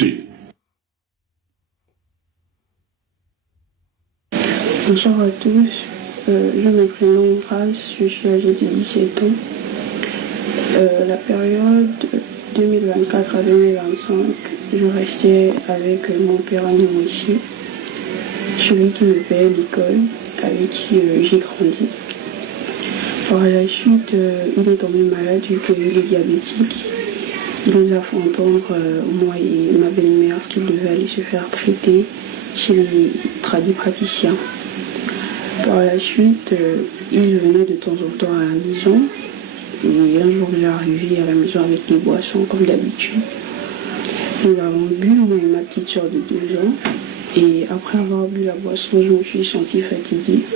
Écoutez. Bonsoir à tous, je me prénomme Grace, je suis âgée de 17 ans. La période 2024 à 2025, je restais avec mon père à Niamey, celui qui me payait l'école, avec qui j'ai grandi. Par la suite, il est tombé malade vu qu'il est diabétique. Il nous a fait entendre, moi et ma belle-mère, qu'il devait aller se faire traiter chez les tradipraticiens. Par la suite, il venait de temps en temps à la maison. Et un jour, il est arrivé à la maison avec des boissons, comme d'habitude. Nous avons bu, moi et ma petite soeur de 2 ans. Et après avoir bu la boisson, je me suis sentie fatiguée.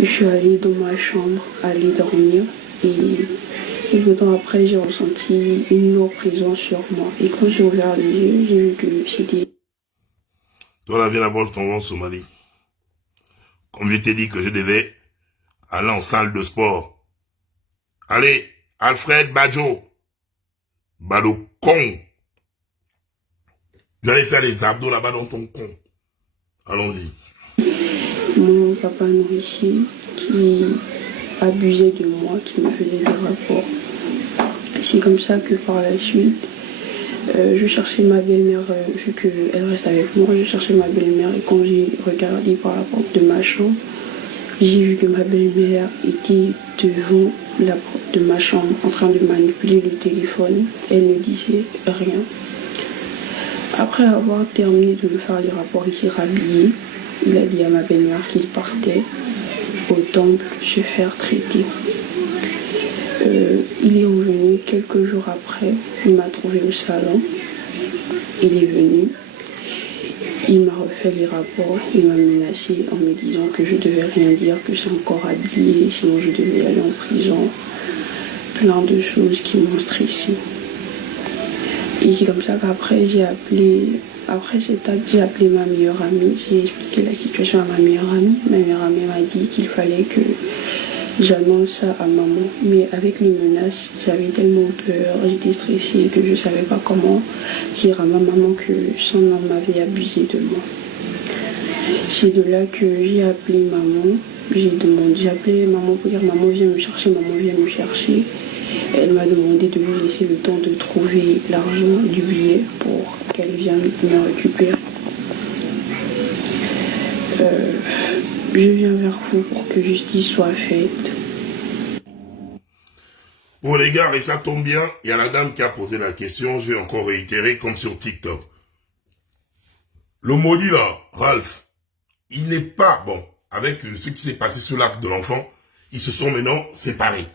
Je suis allée dans ma chambre, aller dormir. Et quelques temps après, j'ai ressenti une lourde présence sur moi. Et quand j'ai ouvert les yeux, j'ai vu que c'était... Toi, la vie là-bas, je t'envoie en Somalie. Comme je t'ai dit que je devais aller en salle de sport. Allez, Alfred Badjo. Bado con. J'allais faire les abdos là-bas dans ton con. Allons-y. Mon papa nourricier qui abusait de moi, qui me faisait des rapports. C'est comme ça que par la suite, je cherchais ma belle-mère, vu qu'elle reste avec moi, je cherchais ma belle-mère et quand j'ai regardé par la porte de ma chambre, j'ai vu que ma belle-mère était devant la porte de ma chambre en train de manipuler le téléphone. Elle ne disait rien. Après avoir terminé de me faire les rapports, il s'est rhabillé. Il a dit à ma belle-mère qu'il partait au temple se faire traiter. Il est revenu quelques jours après. Il m'a trouvé au salon. Il est venu. Il m'a refait les rapports. Il m'a menacé en me disant que je devais rien dire, que c'est encore habillé, sinon je devais aller en prison. Plein de choses qui m'ont stressé. Et c'est comme ça qu'après j'ai appelé, après cet acte, j'ai appelé ma meilleure amie, j'ai expliqué la situation à ma meilleure amie. Ma meilleure amie m'a dit qu'il fallait que j'annonce ça à maman. Mais avec les menaces, j'avais tellement peur, j'étais stressée que je ne savais pas comment dire à ma maman que son homme m'avait abusé de moi. C'est de là que j'ai appelé maman, j'ai appelé maman pour dire maman viens me chercher, maman viens me chercher. Elle m'a demandé de lui laisser le temps de trouver l'argent du billet pour qu'elle vienne me récupérer. Je viens vers vous pour que justice soit faite. Bon les gars, et ça tombe bien, il y a la dame qui a posé la question, je vais encore réitérer comme sur TikTok. Le maudit là, Ralph, il n'est pas, bon, avec ce qui s'est passé sur l'acte de l'enfant, ils se sont maintenant séparés.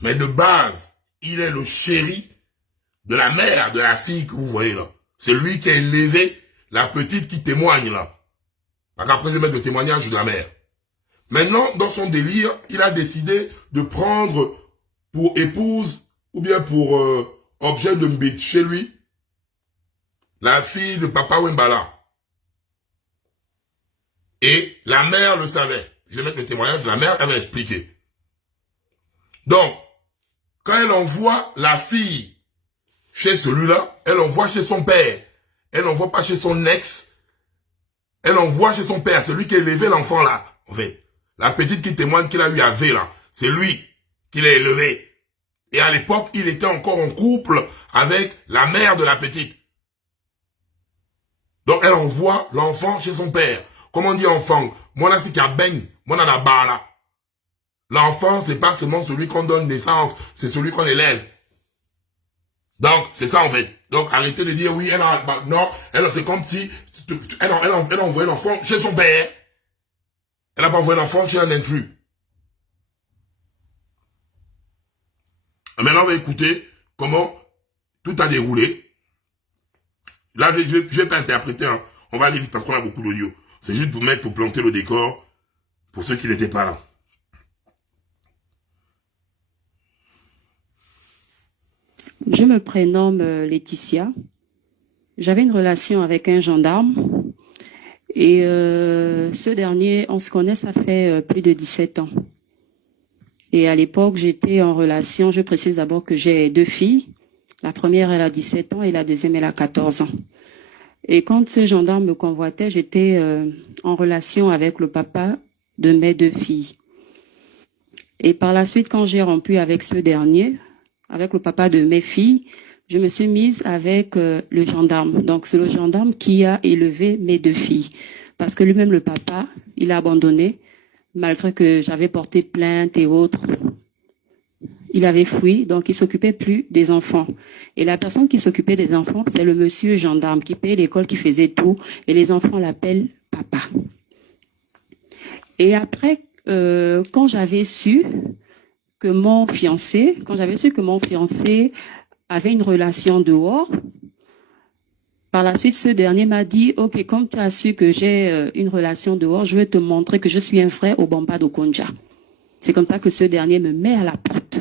Mais de base, il est le chéri de la mère de la fille que vous voyez là. C'est lui qui a élevé la petite qui témoigne là. Parce qu'après, je vais mettre le témoignage de la mère. Maintenant, dans son délire, il a décidé de prendre pour épouse ou bien pour objet de mbit chez lui la fille de Papa Wembala. Et la mère le savait. Je vais mettre le témoignage de la mère, elle va expliquer. Donc, quand elle envoie la fille chez celui-là, elle envoie chez son père. Elle n'envoie pas chez son ex. Elle envoie chez son père, celui qui a élevé l'enfant là. En fait, la petite qui témoigne qu'il a eu à V là, c'est lui qui l'a élevé. Et à l'époque, il était encore en couple avec la mère de la petite. Donc, elle envoie l'enfant chez son père. Comment on dit enfant? Moi, là, c'est qu'il y a baigne. Moi, là, là. L'enfant, c'est pas seulement celui qu'on donne naissance, c'est celui qu'on élève. Donc, c'est ça, en fait. Donc, arrêtez de dire, oui, non, c'est comme si, elle a envoyé l'enfant chez son père. Elle n'a pas envoyé l'enfant chez un intrus. Maintenant, on va écouter comment tout a déroulé. Là, je vais pas interpréter, hein. On va aller vite parce qu'on a beaucoup d'audio. C'est juste pour planter le décor pour ceux qui n'étaient pas là. Je me prénomme Laetitia. J'avais une relation avec un gendarme et ce dernier, on se connaît, ça fait plus de 17 ans. Et à l'époque, j'étais en relation, je précise d'abord que j'ai 2 filles. La première, elle a 17 ans et la deuxième, elle a 14 ans. Et quand ce gendarme me convoitait, j'étais en relation avec le papa de mes 2 filles. Et par la suite, quand j'ai rompu avec ce dernier, avec le papa de mes filles, je me suis mise avec le gendarme. Donc, c'est le gendarme qui a élevé mes 2 filles. Parce que lui-même, le papa, il a abandonné, malgré que j'avais porté plainte et autres. Il avait fui, donc il s'occupait plus des enfants. Et la personne qui s'occupait des enfants, c'est le monsieur gendarme qui payait l'école, qui faisait tout. Et les enfants l'appellent papa. Et après, quand j'avais su que mon fiancé avait une relation dehors, par la suite, ce dernier m'a dit, OK, comme tu as su que j'ai une relation dehors, je vais te montrer que je suis un frère au Bamba d'Okonja. C'est comme ça que ce dernier me met à la porte.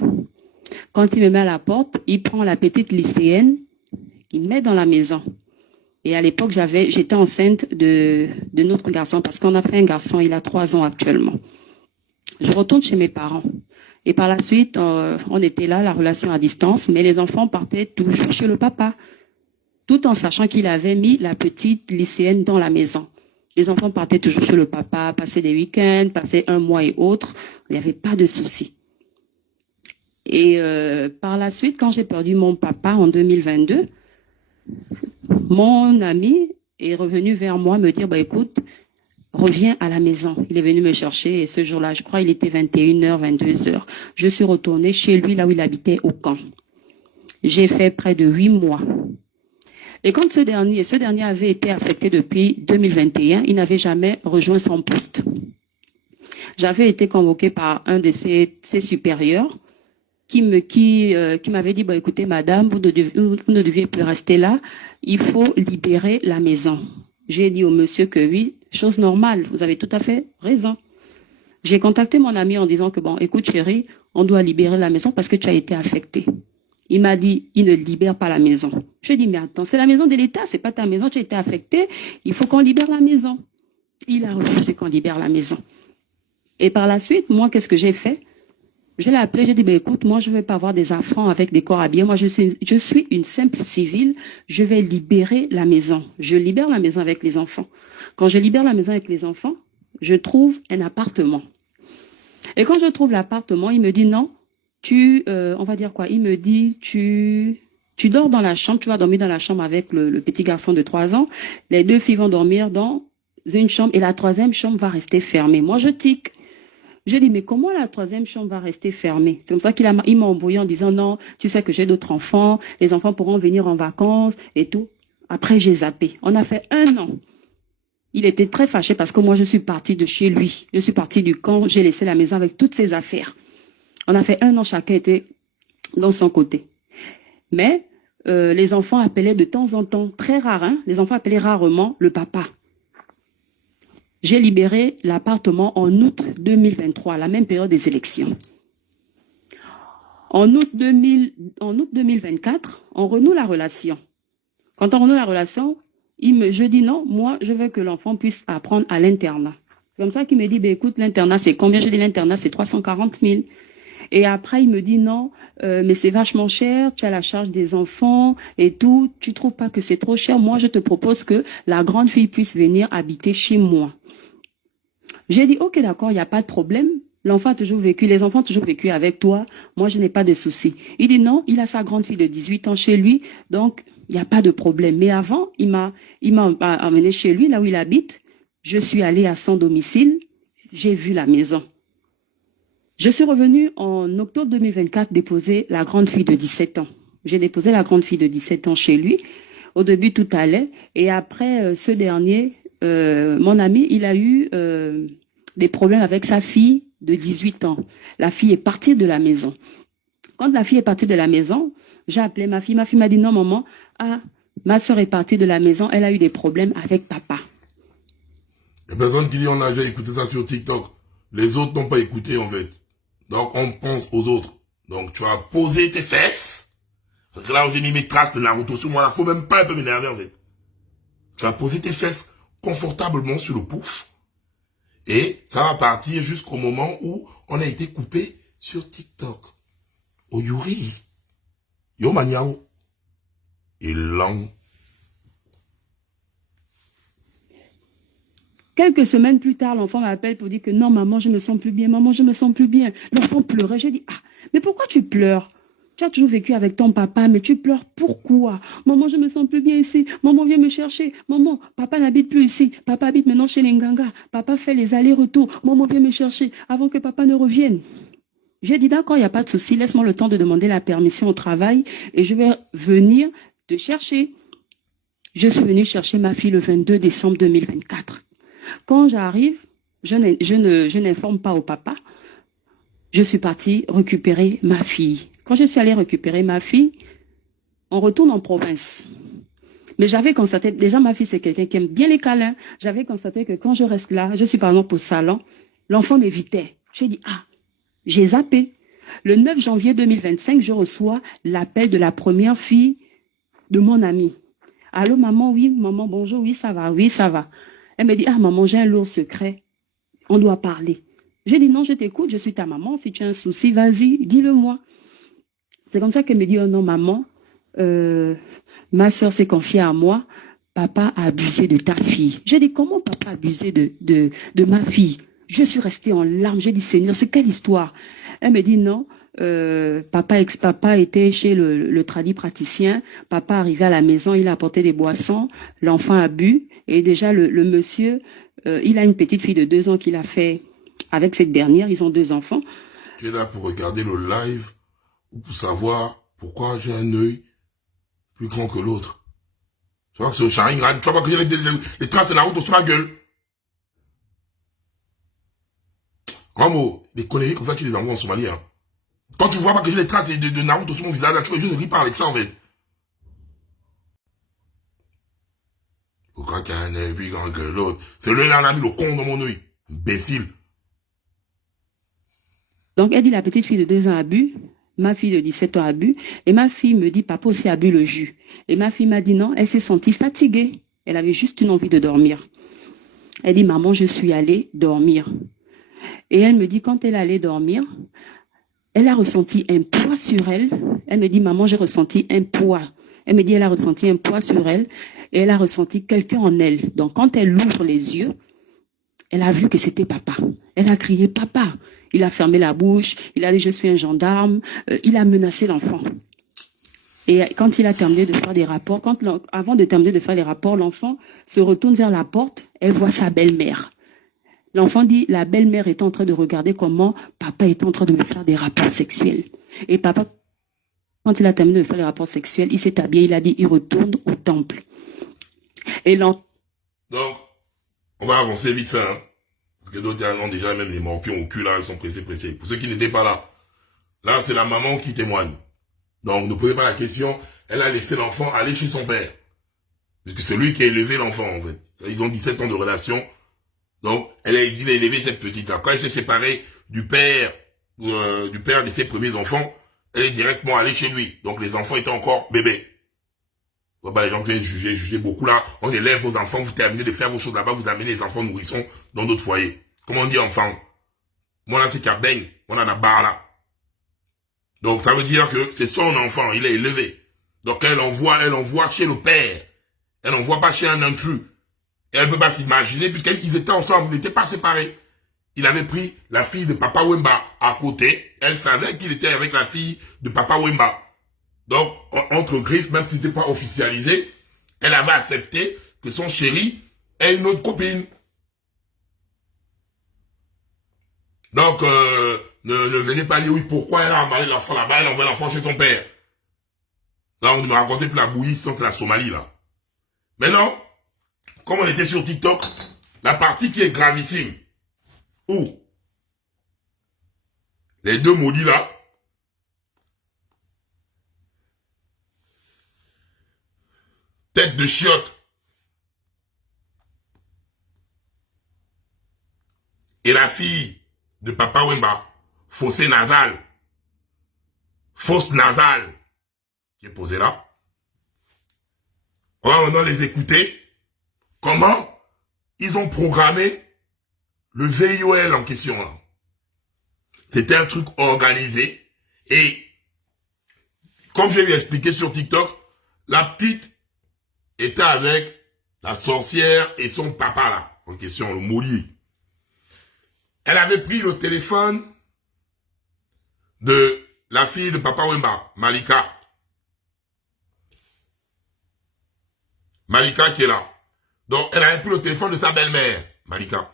Quand il me met à la porte, il prend la petite lycéenne, il met dans la maison. Et à l'époque, j'étais enceinte de notre garçon, parce qu'on a fait un garçon, il a 3 ans actuellement. Je retourne chez mes parents. Et par la suite, on était là, la relation à distance, mais les enfants partaient toujours chez le papa, tout en sachant qu'il avait mis la petite lycéenne dans la maison. Les enfants partaient toujours chez le papa, passaient des week-ends, passaient 1 mois et autres. Il n'y avait pas de souci. Et par la suite, quand j'ai perdu mon papa en 2022, mon ami est revenu vers moi me dire, écoute, reviens à la maison. Il est venu me chercher et ce jour-là, je crois il était 21h, 22h. Je suis retournée chez lui, là où il habitait au camp. J'ai fait près de 8 mois. Et quand ce dernier avait été affecté depuis 2021, il n'avait jamais rejoint son poste. J'avais été convoquée par un de ses supérieurs qui m'avait dit, écoutez, madame, vous ne deviez plus rester là, il faut libérer la maison. J'ai dit au monsieur que oui, chose normale, vous avez tout à fait raison. J'ai contacté mon ami en disant que écoute chérie, on doit libérer la maison parce que tu as été affectée. Il m'a dit, il ne libère pas la maison. Je lui ai dit, mais attends, c'est la maison de l'État, c'est pas ta maison, tu as été affectée, il faut qu'on libère la maison. Il a refusé qu'on libère la maison. Et par la suite, moi, qu'est-ce que j'ai fait? Je l'ai appelé, j'ai dit, écoute, moi, je ne veux pas avoir des affronts avec des corps habillés. Moi, je suis une simple civile, je vais libérer la maison. Je libère la maison avec les enfants. Quand je libère la maison avec les enfants, je trouve un appartement. Et quand je trouve l'appartement, il me dit, non, on va dire quoi? Il me dit, tu dors dans la chambre, tu vas dormir dans la chambre avec le petit garçon de 3 ans. Les 2 filles vont dormir dans une chambre et la 3e chambre va rester fermée. Moi, je tique. Je dis, mais comment la 3e chambre va rester fermée? C'est comme ça qu'il m'a embrouillé en disant, non, tu sais que j'ai d'autres enfants, les enfants pourront venir en vacances et tout. Après, j'ai zappé. On a fait 1 an. Il était très fâché parce que moi, je suis partie de chez lui. Je suis partie du camp, j'ai laissé la maison avec toutes ses affaires. On a fait 1 an, chacun était dans son côté. Mais les enfants appelaient de temps en temps, très rare, les enfants appelaient rarement le papa. J'ai libéré l'appartement en août 2023, la même période des élections. En août 2024, on renoue la relation. Quand on renoue la relation, je dis non, moi, je veux que l'enfant puisse apprendre à l'internat. C'est comme ça qu'il me dit, écoute, l'internat, c'est combien? Je dis, l'internat, c'est 340 000. Et après, il me dit, non, mais c'est vachement cher, tu as la charge des enfants et tout, tu trouves pas que c'est trop cher? Moi, je te propose que la grande fille puisse venir habiter chez moi. J'ai dit, ok, d'accord, il n'y a pas de problème. L'enfant a toujours vécu, les enfants ont toujours vécu avec toi. Moi, je n'ai pas de souci. Il dit non, il a sa grande fille de 18 ans chez lui, donc il n'y a pas de problème. Mais avant, il m'a amené chez lui, là où il habite. Je suis allée à son domicile, j'ai vu la maison. Je suis revenue en octobre 2024 déposer la grande fille de 17 ans. J'ai déposé la grande fille de 17 ans chez lui. Au début, tout allait. Et après, ce dernier, mon ami, il a eu des problèmes avec sa fille de 18 ans. La fille est partie de la maison. Quand la fille est partie de la maison, j'ai appelé ma fille. Ma fille m'a dit, non, maman, ma soeur est partie de la maison. Elle a eu des problèmes avec papa. Il y a personne qui dit, on a déjà écouté ça sur TikTok. Les autres n'ont pas écouté, en fait. Donc, on pense aux autres. Donc, tu as posé tes fesses. Parce que là, j'ai mis mes traces de Naruto sur moi. Il faut même pas un peu m'énerver, en fait. Tu as posé tes fesses confortablement sur le pouf. Et ça va partir jusqu'au moment où on a été coupé sur TikTok. Oyuri. Yo maniao. Et lang. Quelques semaines plus tard, l'enfant m'appelle pour dire que non, maman, je me sens plus bien. Maman, je me sens plus bien. L'enfant pleurait. J'ai dit, ah, mais pourquoi tu pleures? Tu as toujours vécu avec ton papa, mais tu pleures pourquoi? Maman, je me sens plus bien ici. Maman, viens me chercher. Maman, papa n'habite plus ici. Papa habite maintenant chez les Nganga. Papa fait les allers-retours. Maman, viens me chercher avant que papa ne revienne. J'ai dit, d'accord, il n'y a pas de souci. Laisse-moi le temps de demander la permission au travail et je vais venir te chercher. Je suis venue chercher ma fille le 22 décembre 2024. Quand j'arrive, je n'informe pas au papa. Je suis partie récupérer ma fille. Quand je suis allée récupérer ma fille, on retourne en province. Mais j'avais constaté, déjà ma fille c'est quelqu'un qui aime bien les câlins. J'avais constaté que quand je reste là, je suis par exemple au salon, l'enfant m'évitait. J'ai dit, ah, j'ai zappé. Le 9 janvier 2025, je reçois l'appel de la première fille de mon amie. Allô maman, oui, maman, bonjour, oui, ça va, oui, ça va. Elle me dit, ah maman, j'ai un lourd secret, on doit parler. J'ai dit, non, je t'écoute, je suis ta maman, si tu as un souci, vas-y, dis-le-moi. C'est comme ça qu'elle me dit, oh non maman, ma soeur s'est confiée à moi, papa a abusé de ta fille. J'ai dit, comment papa a abusé de ma fille? Je suis restée en larmes, j'ai dit, Seigneur, c'est quelle histoire? Elle me dit, non, papa était chez le tradit praticien, papa arrivait à la maison, il a apporté des boissons, l'enfant a bu, et déjà le monsieur, il a une petite fille de 2 ans qu'il a fait avec cette dernière, ils ont 2 enfants. Tu es là pour regarder le live ou pour savoir pourquoi j'ai un œil plus grand que l'autre. Tu vois que c'est au Sharingan, tu vois pas que j'ai les traces de la route sur ma gueule. Ramo, des conneries comme ça, tu les envoies en Somalie. Hein. Quand tu vois pas que j'ai les traces de Naruto sur mon visage, là, tu juste ris pas avec ça, en fait. Pourquoi tu as un œil plus grand que l'autre? C'est lui-là, on a mis le con dans mon œil. Imbécile. Donc, elle dit, la petite fille de 2 ans a bu, ma fille de 17 ans a bu, et ma fille me dit, papa aussi a bu le jus. Et ma fille m'a dit non, elle s'est sentie fatiguée. Elle avait juste une envie de dormir. Elle dit, maman, je suis allée dormir. Et elle me dit, quand elle allait dormir, elle a ressenti un poids sur elle. Elle me dit, maman, j'ai ressenti un poids. Elle me dit, elle a ressenti un poids sur elle et elle a ressenti quelqu'un en elle. Donc, quand elle ouvre les yeux, elle a vu que c'était papa. Elle a crié, papa. Il a fermé la bouche, il a dit, je suis un gendarme. Il a menacé l'enfant. Et quand il a terminé de faire des rapports, avant de terminer de faire les rapports, l'enfant se retourne vers la porte, elle voit sa belle-mère. L'enfant dit, la belle-mère est en train de regarder comment papa est en train de me faire des rapports sexuels. Et papa, quand il a terminé de faire les rapports sexuels, il s'est habillé, il a dit, il retourne au temple. Et donc, on va avancer vite fait, hein. Parce que d'autres ont déjà même les morpions au cul, là, ils sont pressés. Pour ceux qui n'étaient pas là, là, c'est la maman qui témoigne. Donc, ne posez pas la question, elle a laissé l'enfant aller chez son père. Parce que c'est lui qui a élevé l'enfant, en fait. Ils ont 17 ans de relation. Donc, il a élevé cette petite-là. Quand elle s'est séparée du père de ses premiers enfants, elle est directement allée chez lui. Donc, les enfants étaient encore bébés. Bah, les gens qui viennent juger beaucoup là, on élève vos enfants, vous terminez de faire vos choses là-bas, vous amenez les enfants nourrissons dans d'autres foyers. Comment on dit enfant? Moi là, c'est Kabeng, on a la barre là. Donc, ça veut dire que c'est son enfant, il est élevé. Donc, elle envoie chez le père. Elle n'envoie pas chez un intrus. Et elle ne peut pas s'imaginer, puisqu'ils étaient ensemble, ils n'étaient pas séparés. Il avait pris la fille de Papa Wemba à côté. Elle savait qu'il était avec la fille de Papa Wemba. Donc, entre griffes, même si ce n'était pas officialisé, elle avait accepté que son chéri ait une autre copine. Donc, ne venez pas dire, oui, pourquoi elle a amené l'enfant là-bas, elle envoie l'enfant chez son père. Là, on me racontait plus la bouillie, sinon c'est la Somalie, là. Mais non, comme on était sur TikTok, la partie qui est gravissime, où les deux maudits là, tête de chiotte, et la fille de Papa Wemba, fossé nasal, fosse nasale, qui est posée là. On va maintenant les écouter. Comment ils ont programmé le VIOL en question là. C'était un truc organisé. Et comme je l'ai expliqué sur TikTok, la petite était avec la sorcière et son papa là. en question, le Moli. Elle avait pris le téléphone de la fille de Papa Wemba, Malika. Malika qui est là. Donc, elle avait pris le téléphone de sa belle-mère, Malika.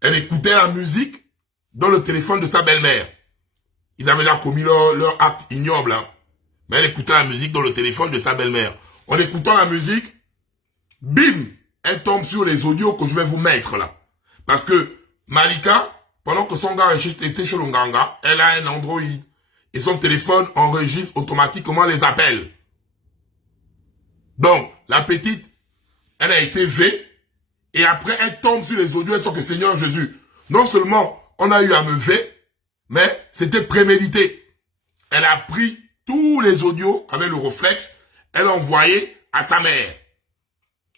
Elle écoutait la musique dans le téléphone de sa belle-mère. Ils avaient là commis leur acte ignoble, hein. Mais elle écoutait la musique dans le téléphone de sa belle-mère. En écoutant la musique, bim, elle tombe sur les audios que je vais vous mettre là. Parce que Malika, pendant que son gars était chez Longanga, elle a un Android. Et son téléphone enregistre automatiquement les appels. Donc, la petite, elle a été V. Et après, elle tombe sur les audios, elle sent que Seigneur Jésus. Non seulement on a eu à me V, mais c'était prémédité. Elle a pris tous les audios avec le réflexe, elle a envoyé à sa mère.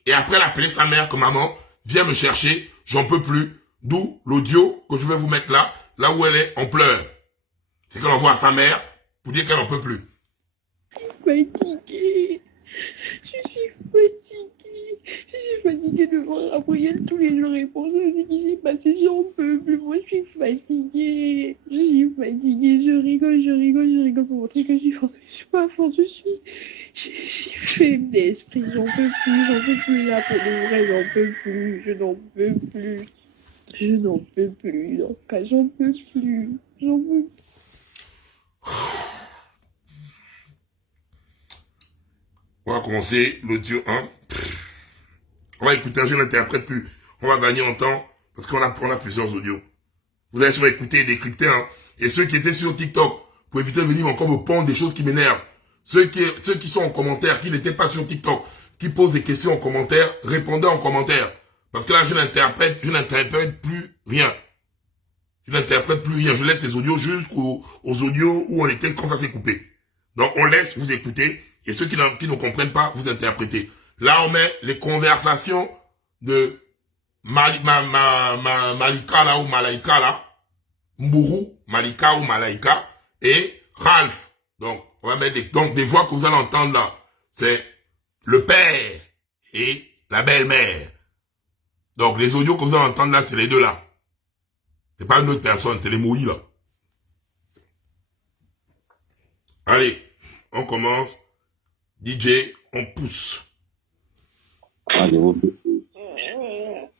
Et après, elle a appelé sa mère que maman, viens me chercher, j'en peux plus. D'où l'audio que je vais vous mettre là, là où elle est en pleurs. C'est qu'elle envoie à sa mère pour dire qu'elle n'en peut plus. Fatiguée. Je suis fatiguée. Je suis fatiguée de voir Gabriel tous les jours et penser à ce qui s'est passé. J'en peux plus. Moi, je suis fatiguée. Je suis fatiguée. Je rigole pour montrer que je suis forte. Je suis pas forte. Je suis faible d'esprit. J'en peux plus là pour de vrai. J'en peux plus. Je n'en peux plus. Je n'en peux plus. Donc, j'en peux plus. J'en peux plus. On va commencer l'audio 1. On va écouter, je n'interprète plus. On va gagner en temps parce qu'on a plusieurs audios. Vous allez sûrement écouter et décrypter. Hein. Et ceux qui étaient sur TikTok, pour éviter de venir encore me pondre des choses qui m'énervent. Ceux qui sont en commentaire, qui n'étaient pas sur TikTok, qui posent des questions en commentaire, répondez en commentaire. Parce que là, je n'interprète plus rien. Je n'interprète plus rien. Je laisse les audios jusqu'aux audios où on était quand ça s'est coupé. Donc, on laisse, vous écoutez. Et ceux qui ne comprennent pas, vous interprétez. Là, on met les conversations de Malika là ou Malaika là. Mburu, Malika ou Malaika. Et Ralph. Donc, on va mettre des voix que vous allez entendre là. C'est le père et la belle-mère. Donc, les audios que vous allez entendre là, c'est les deux là. C'est pas une autre personne, c'est les mouillis là. Allez, on commence. DJ, on pousse. Allez-vous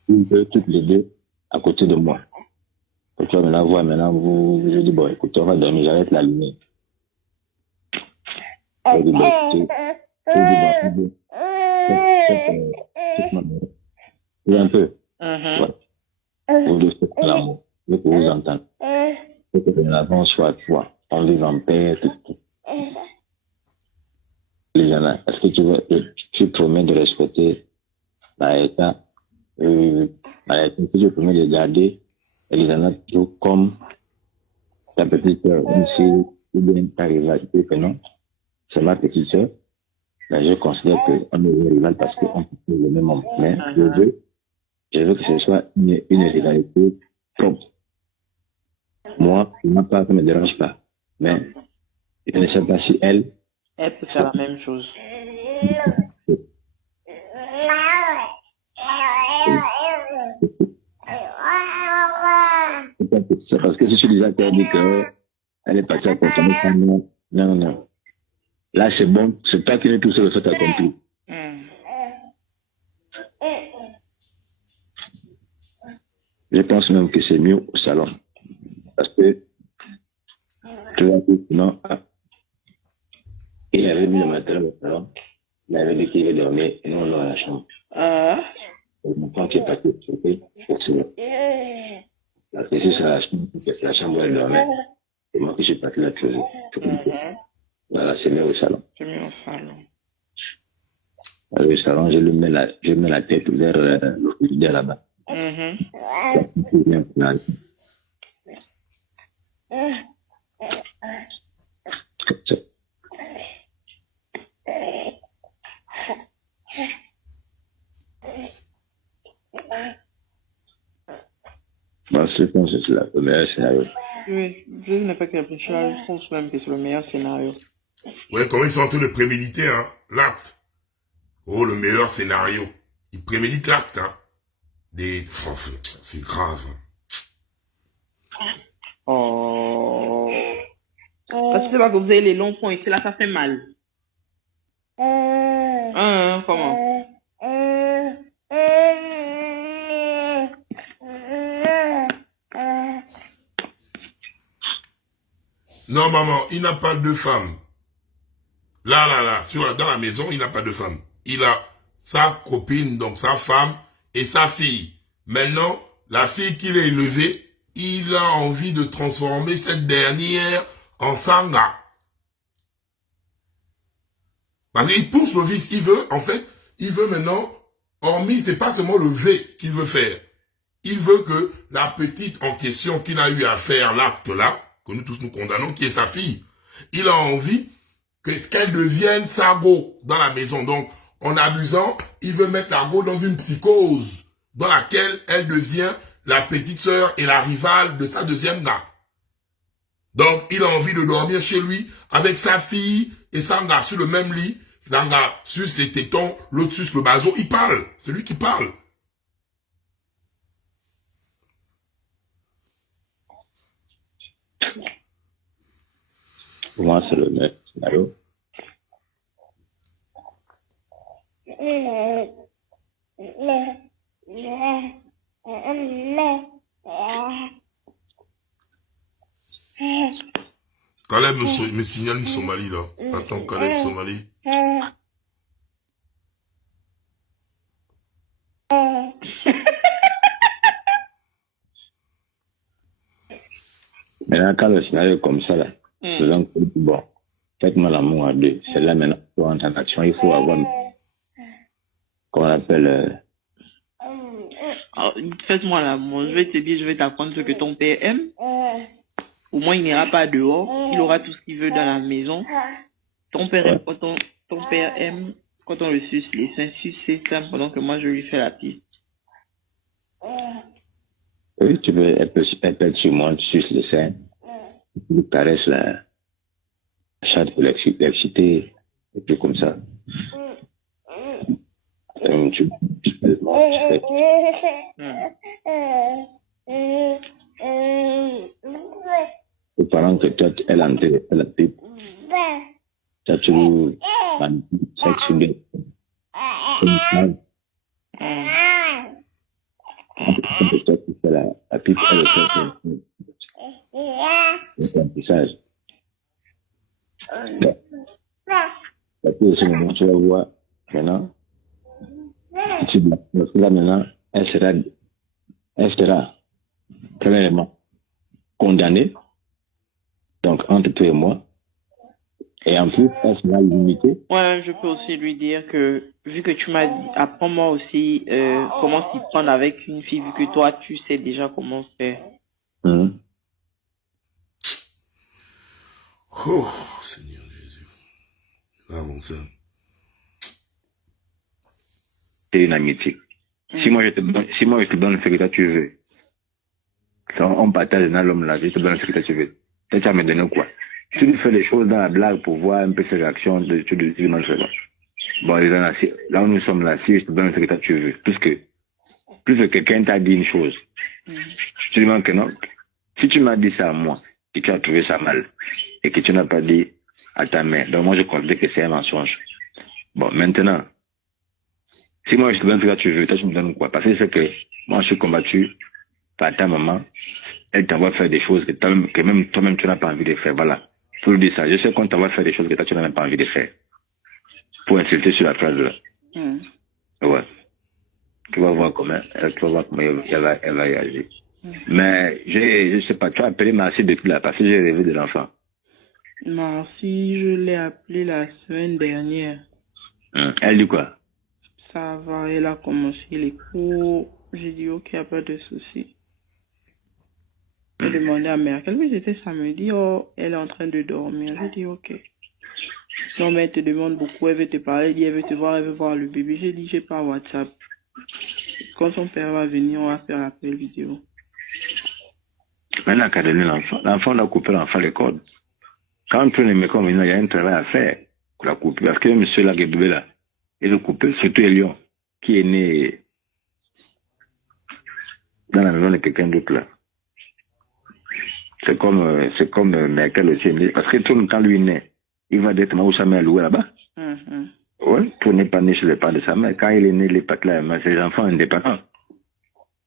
toutes les deux à côté de moi. Quand tu vas me la voir maintenant, je dis, bon, écoute, on va dormir, j'arrête la lumière. Je dis, bon, et un peu. Voilà. Vous deux, c'est l'amour. Je veux que vous entendez. Je veux que nous avons soit toi. On vit en paix, tout. Liliana, est-ce que tu promets de respecter Maïka, si tu promets de garder Liliana toujours comme ta petite sœur, même si ou bien ta rivale, que non, c'est ma petite sœur, mais je considère qu'on est rival parce qu'on peut le même homme. Mais je veux que ce soit une rivalité propre. Moi, ma part, ça ne me dérange pas. Mais je ne sais pas si elle peut faire la même chose. C'est parce que si je suis déjà dit qu'elle est partie à consommer ça, non. Là, c'est bon, c'est pas qu'il est tout seul le fait accompli. Je pense même que c'est mieux au salon. Parce que tu vas dire non. Il avait mis le matériel au salon. Il avait dit qu'il allait dormir et nous on l'a à la chambre. Mon père qui est parti au salon. Parce que si c'est la chambre où elle dormait, c'est moi qui suis parti la creuser. Voilà, c'est mieux au salon. C'est mieux au salon. Alors, au salon, je mets la tête vers le frigidaire là-bas. Moi, je pense que c'est le meilleur scénario. Oui, je n'ai pas réfléchi là, je pense même que c'est le meilleur scénario. Ouais, comment ils sont en train de préméditer, hein, l'acte. Oh, le meilleur scénario. Ils préméditent l'acte, hein. Oh, c'est grave. Oh. Parce que c'est pas que vous avez les longs points ici, là, ça fait mal. Comment? Non, maman, il n'a pas de femme. Là, dans la maison, il n'a pas de femme. Il a sa copine, donc sa femme, et sa fille. Maintenant, la fille qu'il a élevée, il a envie de transformer cette dernière en sanga. Parce qu'il pousse le vice. Il veut maintenant, hormis, c'est pas seulement le V qu'il veut faire. Il veut que la petite en question qu'il a eu à faire l'acte là, que nous tous nous condamnons, qui est sa fille, il a envie qu'elle devienne sa go dans la maison. Donc, en abusant, il veut mettre la go dans une psychose dans laquelle elle devient la petite sœur et la rivale de sa deuxième gars. Donc, il a envie de dormir chez lui avec sa fille et son gars sur le même lit. L'un gars suce les tétons, l'autre suce le baso. Il parle. C'est lui qui parle. Pour moi, c'est le même scénario. Caleb me signale une Somalie là. Attends, Caleb Somalie. Maintenant, quand le scénario est comme ça, là, donc, bon, faites-moi l'amour à deux. C'est là maintenant pour entrer en action. Il faut avoir, qu'on appelle. Faites-moi l'amour. Je vais te dire, je vais t'apprendre ce que ton père aime. Au moins, il n'ira pas dehors. Il aura tout ce qu'il veut dans la maison. Ton père aime quand ton père aime quand on le suce les seins. Suce ses seins pendant que moi, je lui fais la piste. Oui, tu peux, elle peut être sur moi, tu suces les seins. Tu lui caresses la chatte pour l'exciter. Et puis comme ça. Tu fais pendant que toi, elle a entré la pipe. Ça, tu lui sexuellement. Toi, tu fais la pipe, elle fait un message. Et puis, au ce moment, tu vas voir, maintenant, parce que là, maintenant, elle sera premièrement condamnée, donc entre toi et moi, et en plus, elle sera limitée. Ouais, je peux aussi lui dire que, vu que tu m'as dit, apprends-moi aussi comment s'y prendre avec une fille, vu que toi, tu sais déjà comment faire. Oh, Seigneur Jésus. Avance. C'est une amitié. Si moi je te donne ce que toi tu veux, on partage dans l'homme là, je te donne ce que toi tu veux. Tu vas me donner quoi? Si tu fais les choses dans la blague pour voir un peu ses réactions, tu te dis non, c'est bon. Bon, là où nous sommes là, si je te donne ce que toi tu veux, plus que quelqu'un t'a dit une chose, tu demandes que non. Si tu m'as dit ça à moi, et que tu as trouvé ça mal, et que tu n'as pas dit à ta mère, donc moi je considère que c'est un mensonge. Bon, maintenant, si moi je te donne ce que tu veux, toi tu me donnes quoi? Parce que c'est que moi je suis combattu par ta maman, elle t'envoie faire des choses que même toi-même tu n'as pas envie de faire. Voilà. Pour lui dire ça, je sais qu'on t'envoie faire des choses que toi tu n'as même pas envie de faire. Pour insulter sur la phrase là. Ouais. Tu vas voir comment elle va réagir. Mais je sais pas, tu as appelé Marcy depuis là, parce que j'ai rêvé de l'enfant. Marcy, je l'ai appelée la semaine dernière. Elle dit quoi? Ça va, elle a commencé les cours. J'ai dit ok, il n'y a pas de souci. J'ai demandé à Merkel, mais c'était samedi, oh, elle est en train de dormir. J'ai dit ok. Non, mais elle te demande beaucoup, elle veut te parler, elle dit elle veut te voir, elle veut voir le bébé. J'ai dit j'ai pas WhatsApp. Quand son père va venir, on va faire l'appel vidéo. Maintenant qu'à donner l'enfant, l'enfant doit couper l'enfant les cordes. Quand on prend les mécons, il y a un travail à faire pour la couper. Parce que monsieur là, qui est bébé là, il a coupé, surtout Elion, qui est né dans la maison de quelqu'un d'autre là. C'est comme Merkel aussi. Parce que tout quand lui naît, il va directement où sa mère louée là-bas. Oui, tout n'est pas né sur les parents de sa mère. Quand il est né, les pattes là, ses enfants indépendants.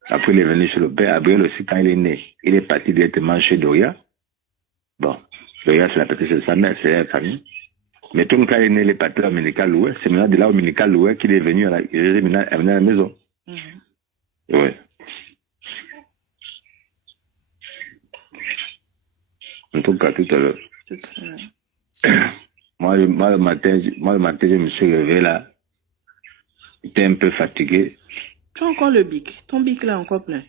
Après, il est venu sur le père. Abriel aussi, quand il est né, il est parti directement chez Doria. Bon, Doria, c'est la petite de sa mère, c'est la famille. Mais tout quand il est né, il est parti à Ménical Loué. C'est maintenant de là au Ménical Loué qu'il est venu à la maison. Oui. En tout cas, tout à l'heure. Moi, le matin, je me suis levé là. J'étais un peu fatigué. Tu as encore le bic? Ton bic là encore plein?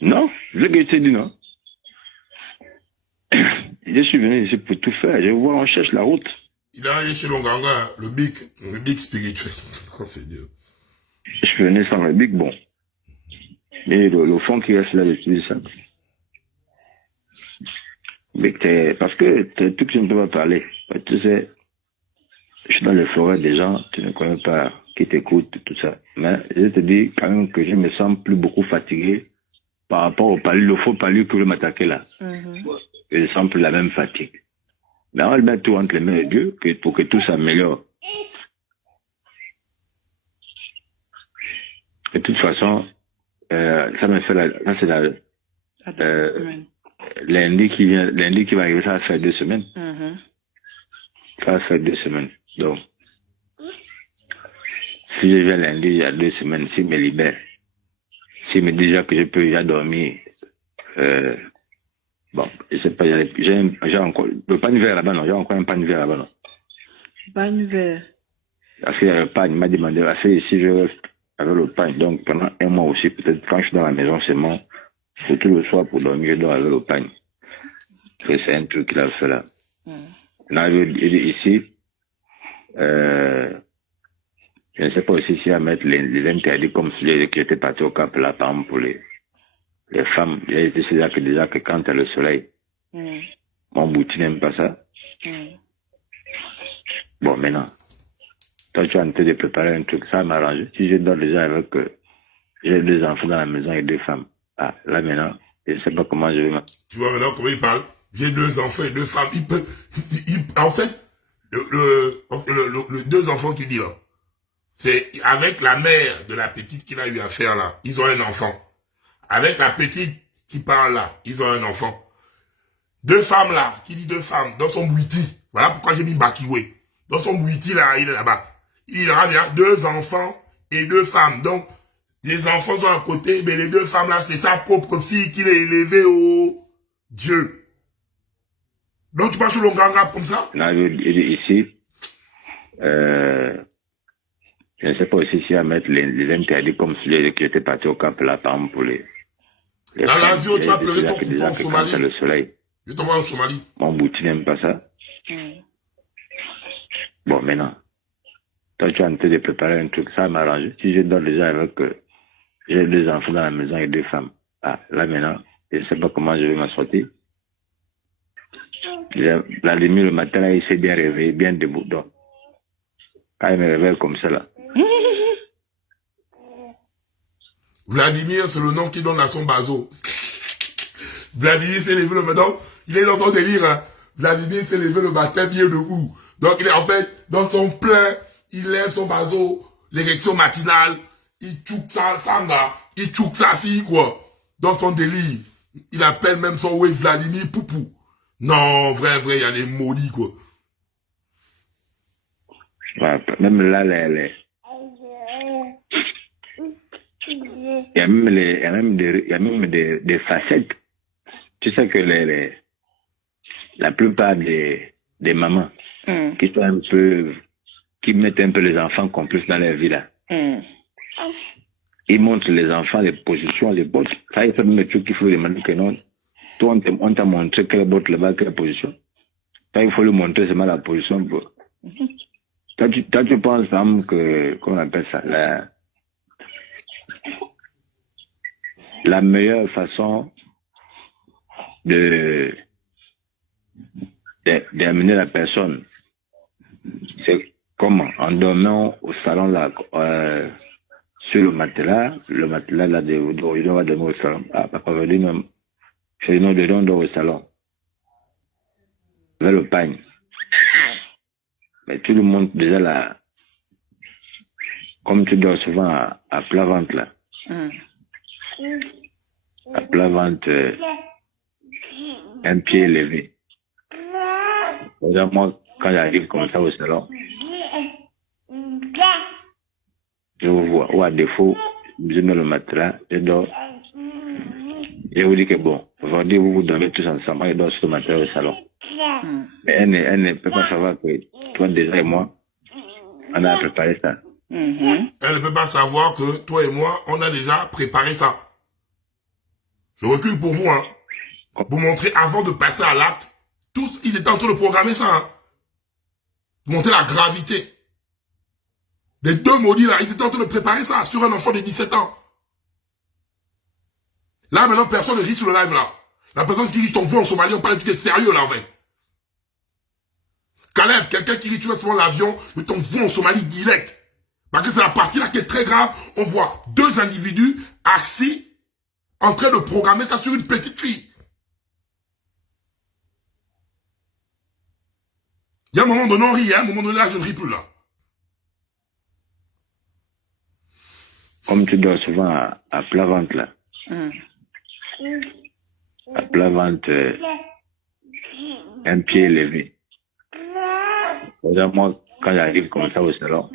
Non, je t'ai dit non. Je suis venu ici pour tout faire. Je vois, on cherche la route. Il a allé chez Longanga, le bic spirituel. Oh, c'est Dieu. Je suis venu sans le bic, bon. Mais le fond qui reste là, j'utilise ça. Mais parce que tout que je ne peux pas parler. Tu sais, je suis dans les forêts des gens, tu ne connais pas, qui t'écoutent, tout ça. Mais je te dis quand même que je me sens plus beaucoup fatigué par rapport au palu, le faux palu que veut m'attaquer là. Je sens plus la même fatigue. Mais on va mettre tout entre les mains de Dieu pour que tout s'améliore. De toute façon, ça me fait ça c'est lundi qui va arriver, ça va faire 2 semaines. Ça va faire 2 semaines. Donc, si je viens lundi, il y a 2 semaines, s'il me libère, s'il me dit déjà que je peux déjà dormir, bon, je sais pas, j'ai encore, le pain vert là-bas, non, j'ai encore un pain vert là-bas, non. Pain vert. Parce qu'il y a le pain, il m'a demandé, si je reste avec le pain, donc pendant 1 mois aussi, peut-être quand je suis dans la maison seulement, surtout le soir pour dormir, je dors avec le pain. C'est un truc qu'il a fait là. Là, ici, je ne sais pas aussi s'il y a à mettre les interdits comme celui qui était parti au Cap là, par exemple, pour les femmes. Il y a été déjà que quand il y a le soleil, mon bouti n'aime pas ça. Bon, maintenant, toi tu es en train de préparer un truc, ça m'arrange. Si je dors déjà avec, j'ai 2 enfants dans la maison et 2 femmes. Ah, là maintenant, je ne sais pas comment je vais Tu vois maintenant comment il parle? J'ai 2 enfants et 2 femmes. En fait, le 2 enfants qu'il dit là, c'est avec la mère de la petite qu'il a eu affaire là, ils ont un enfant. Avec la petite qui parle là, ils ont un enfant. 2 femmes là, qui dit 2 femmes, dans son bouiti. Voilà pourquoi j'ai mis Bakiwe. Dans son bouiti là, il est là-bas. Il a 2 enfants et 2 femmes. Donc, les enfants sont à côté, mais les 2 femmes là, c'est sa propre fille qu'il a élevée au Dieu. Donc, tu passes sur le Longanga comme ça? Là, ici, je ne sais pas aussi s'il y a à mettre les interdits comme celui qui était parti au Cap là, par exemple, pour les dans l'Asie, tu as pleuré ton coupon au Somalie. Le soleil. Je t'envoie au Somalie. Mon bouti n'aime pas ça. Bon, maintenant, toi tu es en train de préparer un truc, ça m'arrange. Si je dors déjà avec, j'ai 2 enfants dans la maison et 2 femmes. Ah, là maintenant, je ne sais pas comment je vais m'en sortir. Vladimir, le matin, là, il s'est bien réveillé, bien debout. Donc, quand il me réveille comme ça, là. Vladimir, c'est le nom qu'il donne à son bazo. Vladimir s'est levé le matin. Il est dans son délire. Hein. Vladimir s'est levé le matin bien debout. Donc, il est en fait dans son plein. Il lève son bazo, l'érection matinale. Il tchouk sa sanga. Il tchouk sa fille, quoi. Dans son délire. Il appelle même son ouais Vladimir Poupou. Non, vrai, il y a des maudits, quoi. Ouais, même là, il y a même des facettes. Tu sais que la plupart des mamans qui sont un peu, qui mettent un peu les enfants complices dans leur vie là. Ils montrent les enfants les positions, les bottes. Ça, il faut même truc qu'il faut demander que non. Toi, on t'a montré quelle botte là-bas, quelle position. Ça, il faut lui montrer seulement la position. Toi, tu penses, femme, que, comment on appelle ça, la meilleure façon d'amener la personne, c'est comment? En dormant au salon là, sur le matelas là, d'origine, on va dormir au salon. Ah, papa veut dire même, je dis non, on dort au salon. Vers le pagne. Mais tout le monde, déjà là, comme tu dors souvent à plat ventre là, à plat ventre, un pied élevé. Déjà, moi, quand j'arrive comme ça au salon, je vous vois, ou à défaut, je mets le matelas, je dors. Je vous dis que bon, aujourd'hui, vous dormez tous ensemble, moi, je dors sur le matelas au salon. Mais elle ne peut pas savoir que toi, déjà, et moi, on a préparé ça. Elle ne peut pas savoir que toi et moi, on a déjà préparé ça. Je recule pour vous, hein. Vous montrer avant de passer à l'acte, tous, ils étaient en train de programmer ça, hein. Vous montrez la gravité. Les deux maudits là, ils étaient en train de préparer ça sur un enfant de 17 ans. Là, maintenant, personne ne rit sur le live là. La personne qui dit ton vol en Somalie, on parle de trucs sérieux là en fait. Caleb, quelqu'un qui dit tu vas sur l'avion, je t'envoie en Somalie direct. Parce que c'est la partie là qui est très grave. On voit deux individus assis en train de programmer ça sur une petite fille. Il y a un moment donné, on rit, hein, un moment donné, là, je ne ris plus, là. Comme tu dors souvent à plat ventre, là. À plat ventre, un pied élevé. Déjà, moi, quand j'arrive comme ça au salon,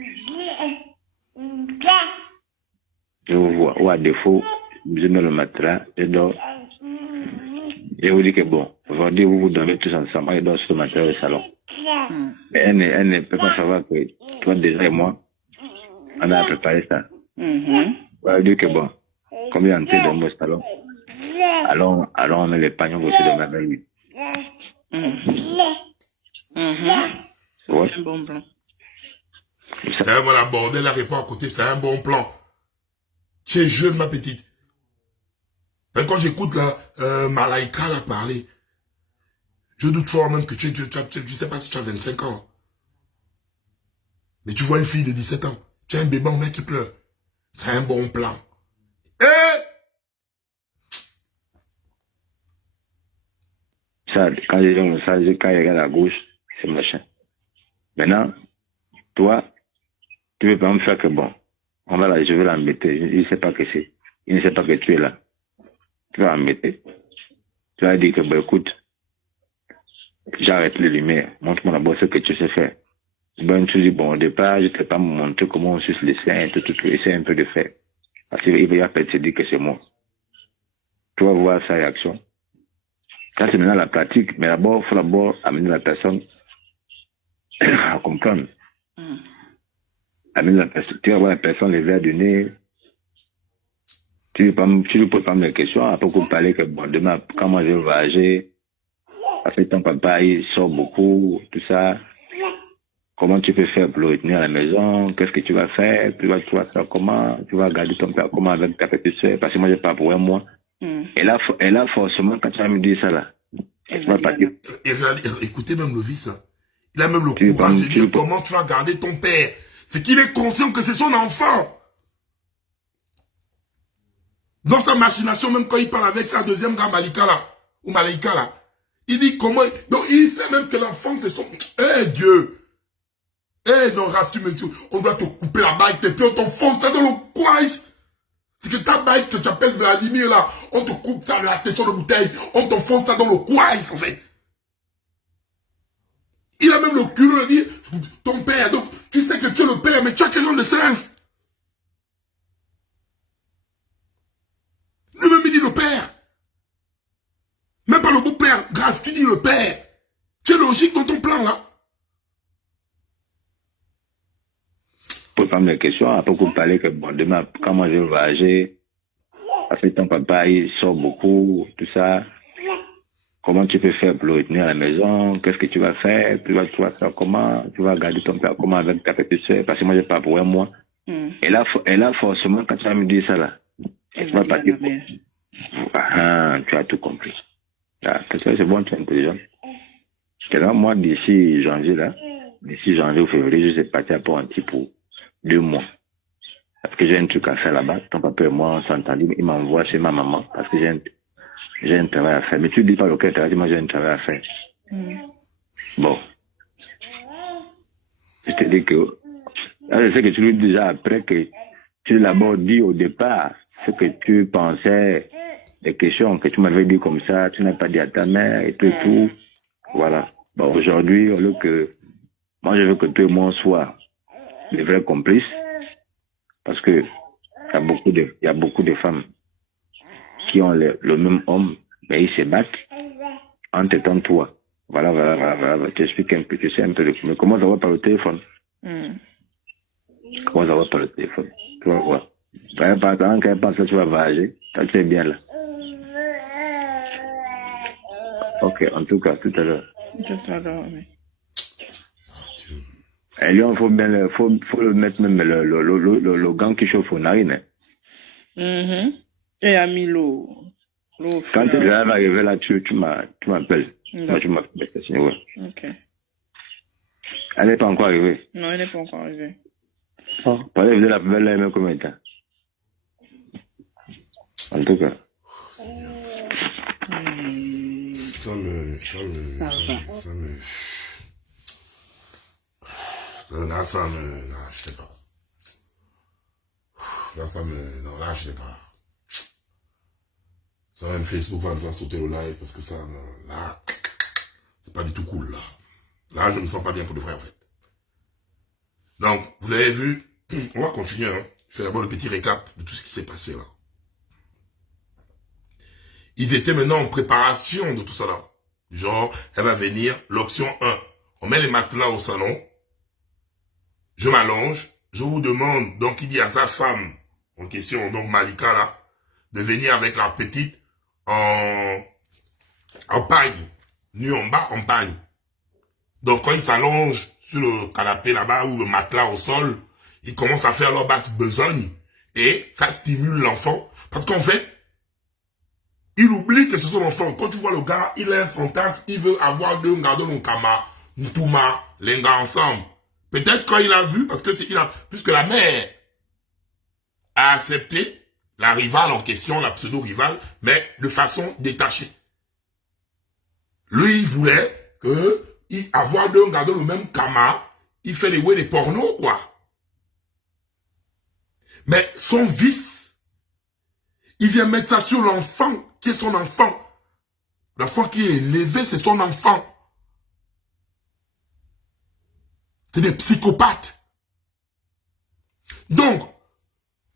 je vous vois, ou à défaut, je mets le matelas, je dors. Je vous dis que bon, aujourd'hui, vous dormez tous ensemble, moi, je dors sur le matelas au salon. Mais elle ne peut pas savoir que toi, déjà, et moi, on a préparé ça. On dire que bon, comme il est entré dans mon salon, alors on met les pagnons aussi de ma belle. Ouais. C'est un bon plan. C'est un bon bordel, la répond à côté, c'est un bon plan. Tu es jeune, ma petite. Et quand j'écoute la Malaika là parler, je doute fort même que tu sais pas si tu as 25 ans. Mais tu vois une fille de 17 ans, tu as un bébé en main qui pleure. C'est un bon plan. Ça, quand je donne ça, quand il regarde à gauche, c'est machin. Maintenant, toi, tu veux pas me faire que bon, je vais l'embêter. Il ne sait pas que c'est. Il ne sait pas que tu es là. Tu vas l'embêter. Tu vas dire que bon, écoute, j'arrête les lumières. Montre-moi d'abord ce que tu sais faire. Bon, tu dis, bon, au départ, je ne t'ai pas montré comment on suce les seins, tout, essaie un peu de faire. Parce qu'il va peut-être se dire que c'est moi. Tu vas voir sa réaction. Ça, c'est maintenant la pratique, mais d'abord, il faut d'abord amener la personne à comprendre. Amener la personne, tu vas voir la personne les verres du nez. Tu lui poses pas mes questions, après qu'on parler que bon, demain, quand moi je vais voyager, parce que ton papa, il sort beaucoup, tout ça. Comment tu peux faire pour le retenir à la maison? Qu'est-ce que tu vas faire? Tu vas faire comment? Tu vas garder ton père comment avec ta petite soeur? Parce que moi, je pars pour un mois. Et là, forcément, quand tu vas me dire ça, là, tu vas partir. Écoutez même le vice, hein. Il a même le courage de dire comment tu vas garder ton père. C'est qu'il est conscient que c'est son enfant. Dans sa machination, même quand il parle avec sa deuxième grande Malika là, ou Malaika là, il dit comment... Donc il sait même que l'enfant c'est son... Eh Dieu! Eh non, Rastu, monsieur, on doit te couper la bague, et puis on t'enfonce ça dans le coin. C'est que ta bague que tu appelles Vladimir là, on te coupe ça de la tesson de bouteille, on t'enfonce ça dans le coin, en fait. Il a même le culot de dire, ton père, donc tu sais que tu es le père, mais tu as quel genre de sens? Lui-même il dit le père. Même pas le beau-père, grave, tu dis le père. Tu es logique dans ton plan là. Pour pas mes questions, après qu'on parlait que bon, demain, quand moi je vais voyager, parce que ton papa, il sort beaucoup, tout ça. Comment tu peux faire pour le retenir à la maison? Qu'est-ce que tu vas faire? Tu vas faire comment? Tu vas garder ton père comment avec ta petite soeur? Parce que moi, je pars pour un mois. Et là, forcément, quand tu vas me dire ça, là, tu vas partir. Ah, tu as tout compris. Ah, c'est bon, tu es intelligent. Parce que moi, d'ici janvier ou février, je suis parti à Port-Anti pour 2 mois. parce que j'ai un truc à faire là-bas. Ton papa et moi, on s'entendit, il m'envoie chez ma maman parce que j'ai un travail à faire. Mais tu dis pas lequel travail, moi j'ai un travail à faire. Bon. Je te dis que, là, je sais que tu lui dis déjà après que tu l'as dit au départ ce que tu pensais, les questions que tu m'avais dit comme ça, tu n'as pas dit à ta mère et tout et tout. Voilà. Bon, aujourd'hui, au lieu que, moi je veux que tout le monde soit les vrais complices parce que il y a beaucoup de femmes qui ont le même homme, mais ils se battent en t'étant toi. Voilà. Tu expliques un peu, tu sais un peu mais comment ça va par le téléphone? Comment ça va par le téléphone? Tu vas voir. Pendant qu'elle pense que tu vas vager, ça c'est bien là. Ok, en tout cas, tout à l'heure. Tout à l'heure, oui. Et lui, il faut le mettre même le gant qui chauffe aux narines. Et a mis l'eau. Quand tu vas arriver là, tu m'appelles. Moi, tu m'appelles. Ouais. Ok. Elle n'est pas encore arrivée. Non, elle n'est pas encore arrivée. Oh, parlez de la poubelle là, même combien de temps? En tout cas. Là, je sais pas. Là, je sais pas. Ça, même Facebook va me faire sauter le live parce que ça, là, c'est pas du tout cool, là. Là, je me sens pas bien pour de vrai, en fait. Donc, vous avez vu, on va continuer, hein. Je fais d'abord le petit récap de tout ce qui s'est passé, là. Ils étaient maintenant en préparation de tout ça, là. Genre, elle va venir, l'option 1. On met les matelas au salon. Je m'allonge. Je vous demande, donc il dit à sa femme, en question, donc Malika, là, de venir avec la petite en pagne. Nu en bas, en pagne. Donc, quand ils s'allongent sur le canapé là-bas ou le matelas au sol, ils commencent à faire leur basse besogne et ça stimule l'enfant. Parce qu'en fait, il oublie que c'est son enfant. Quand tu vois le gars, il a un fantasme, il veut avoir deux gardons dans Kama, Ntouma, les gars ensemble. Peut-être quand il a vu, parce que puisque la mère a accepté la rivale en question, la pseudo-rivale, mais de façon détachée. Lui, il voulait avoir deux gars dans le même Kama, il fait des pornos, quoi. Mais son vice, il vient mettre ça sur l'enfant, qui est son enfant. L'enfant qui est élevé, c'est son enfant. C'est des psychopathes. Donc,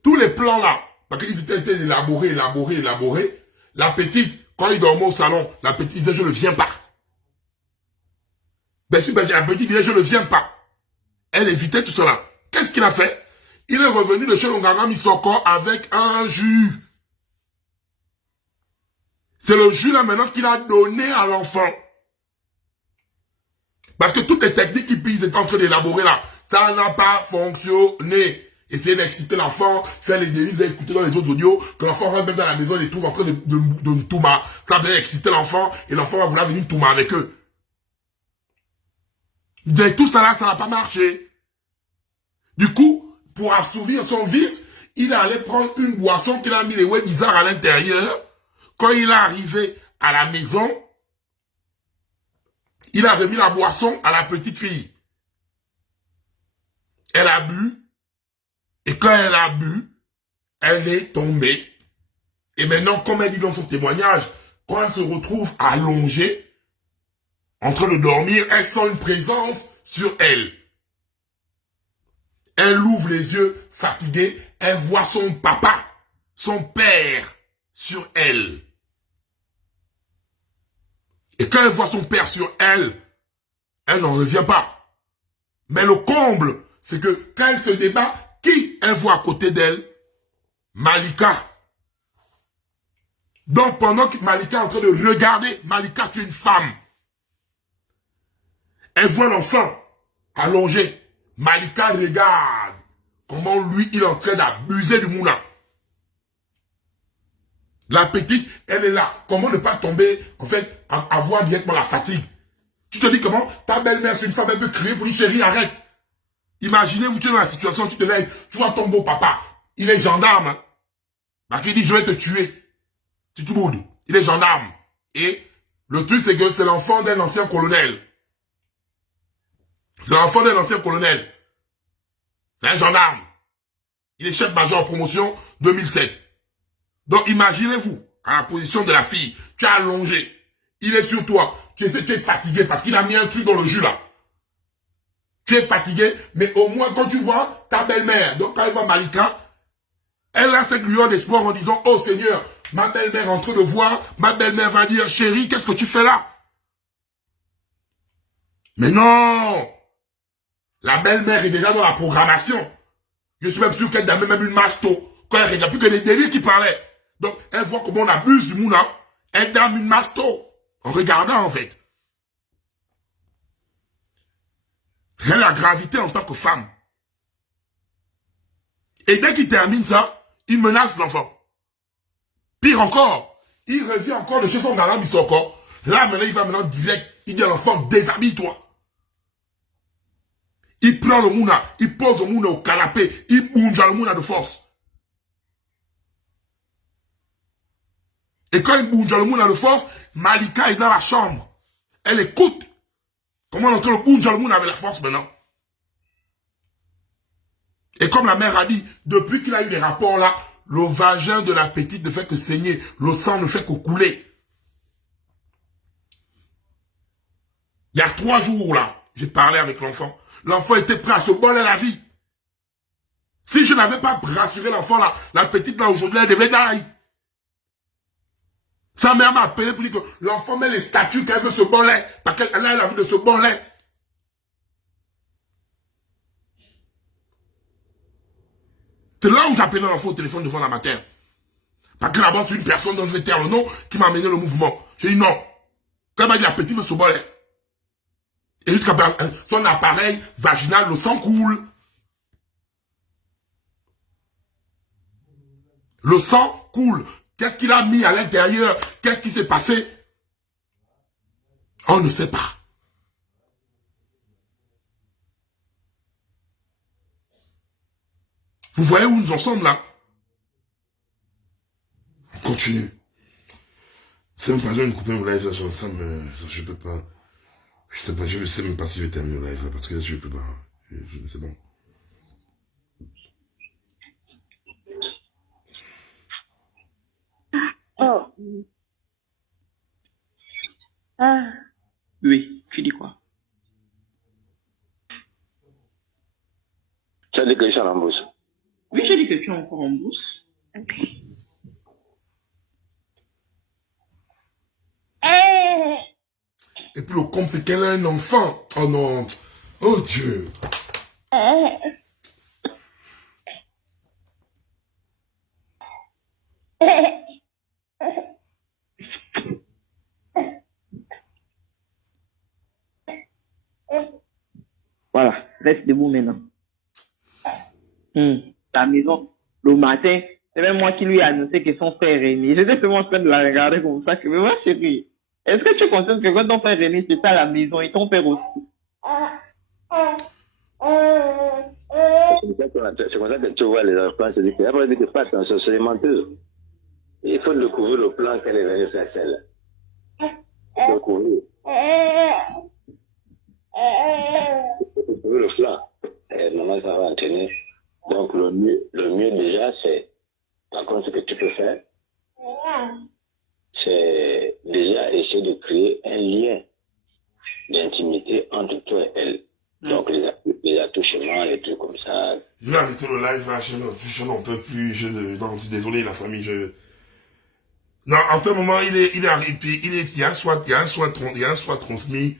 tous les plans là, parce qu'ils étaient élaborés, la petite, quand il dormait au salon, la petite disait, je ne viens pas. La petite disait, je ne viens pas. Elle évitait tout cela. Qu'est-ce qu'il a fait? Il est revenu de chez Longanga Misoko avec un jus. C'est le jus là maintenant qu'il a donné à l'enfant. Parce que toutes les techniques qu'ils étaient en train d'élaborer là, ça n'a pas fonctionné. Essayer d'exciter l'enfant, faire les délices, écouter dans les autres audios, que l'enfant rentre même dans la maison et les trouve en train de touma. Ça va exciter l'enfant et l'enfant va vouloir venir touma avec eux. Mais tout ça là, ça n'a pas marché. Du coup, pour assouvir son vice, il est allé prendre une boisson qu'il a mis les web bizarres à l'intérieur. Quand il est arrivé à la maison, il a remis la boisson à la petite fille. Elle a bu. Et quand elle a bu, elle est tombée. Et maintenant, comme elle dit dans son témoignage, quand elle se retrouve allongée, en train de dormir, elle sent une présence sur elle. Elle ouvre les yeux, fatiguée, elle voit son papa, son père, sur elle. Et quand elle voit son père sur elle, elle n'en revient pas. Mais le comble, c'est que quand elle se débat, qui elle voit à côté d'elle? Malika. Donc pendant que Malika est en train de regarder, Malika qui est une femme. Elle voit l'enfant allongé. Malika regarde comment lui, il est en train d'abuser du mouna. La petite, elle est là. Comment ne pas tomber, en fait, avoir directement la fatigue? Tu te dis comment? Ta belle-mère, c'est une femme, elle peut crier pour dire, chérie, arrête. Imaginez-vous, tu es dans la situation, tu te lèves, tu vois ton beau papa, il est gendarme. Hein. Parce qu'il dit, je vais te tuer. C'est tout le monde. Il est gendarme. Et le truc, c'est que c'est l'enfant d'un ancien colonel. C'est l'enfant d'un ancien colonel. C'est un gendarme. Il est chef-major en promotion 2007. Donc, imaginez-vous, à la position de la fille, tu as allongé. Il est sur toi. Tu es fatigué parce qu'il a mis un truc dans le jus là. Tu es fatigué, mais au moins quand tu vois ta belle-mère, donc quand elle voit Malika, elle a cette lueur d'espoir en disant, oh Seigneur, ma belle-mère est en train de voir, ma belle-mère va dire, chérie, qu'est-ce que tu fais là? Mais non! La belle-mère est déjà dans la programmation. Je suis même sûr qu'elle a même une masto. Quand elle regarde plus que les délits qui parlaient. Donc, elle voit comment on abuse du mouna. Elle dame une masto. En regardant, en fait. Elle a la gravité en tant que femme. Et dès qu'il termine ça, il menace l'enfant. Pire encore, il revient encore de chez son gamin Bissoko. Là, maintenant, il va maintenant direct. Il dit à l'enfant, déshabille-toi. Il prend le mouna, il pose le mouna au canapé, il bouge dans le mouna de force. Et quand il bouge dans le mouna de force, Malika est dans la chambre. Elle écoute. Comment on entend le bouge dans le mouna avec la force maintenant. Et comme la mère a dit, depuis qu'il a eu les rapports là, le vagin de la petite ne fait que saigner, le sang ne fait que couler. Il y a 3 jours là, j'ai parlé avec l'enfant. L'enfant était prêt à se boler la vie. Si je n'avais pas rassuré l'enfant là, la petite là aujourd'hui, elle devait die. Sa mère m'a appelé pour dire que l'enfant met les statues qu'elle veut se boler. Parce qu'elle a envie de se boler. C'est là où j'appelais l'enfant au téléphone devant la matière. Parce que là-bas, c'est une personne dont je vais taire le nom qui m'a amené le mouvement. J'ai dit non. Quand elle m'a dit la petite veut se boler. Et jusqu'à son appareil vaginal, le sang coule. Le sang coule. Qu'est-ce qu'il a mis à l'intérieur? Qu'est-ce qui s'est passé? On ne sait pas. Vous voyez où nous en sommes là? On continue. C'est même pas je vais me couper mon live là, je peux pas. Je sais pas, je ne sais même pas si je vais terminer le live là, parce que je peux pas. C'est bon. Oh. Ah. Oui, tu dis quoi? Tu as dit que je suis en bourse. Oui, j'ai dit que tu es encore en bourse. Ok. Et puis le compte, c'est qu'elle a un enfant. Oh non. Oh Dieu. Voilà, reste debout maintenant. La maison, le matin, c'est même moi qui lui ai annoncé que son frère est né. J'étais seulement en train de la regarder comme ça. Mais ma chérie, est-ce que tu es consciente que quand ton frère est né, c'est à la maison et ton père aussi? C'est comme ça que tu vois les enfants se disent qu'il n'y a pas de pas attention, c'est les menteurs. Il faut découvrir le plan qu'elle est venue faire celle. Il faut découvrir. Le plan. Et maman, ça va en tenir. Donc, le mieux déjà, c'est, par contre, ce que tu peux faire, c'est déjà essayer de créer un lien d'intimité entre toi et elle. Donc, les attouchements, les trucs comme ça. Je vais arrêter le live là, je n'en peux plus, je suis désolé la famille, Non, en ce moment, il y a un soin transmis,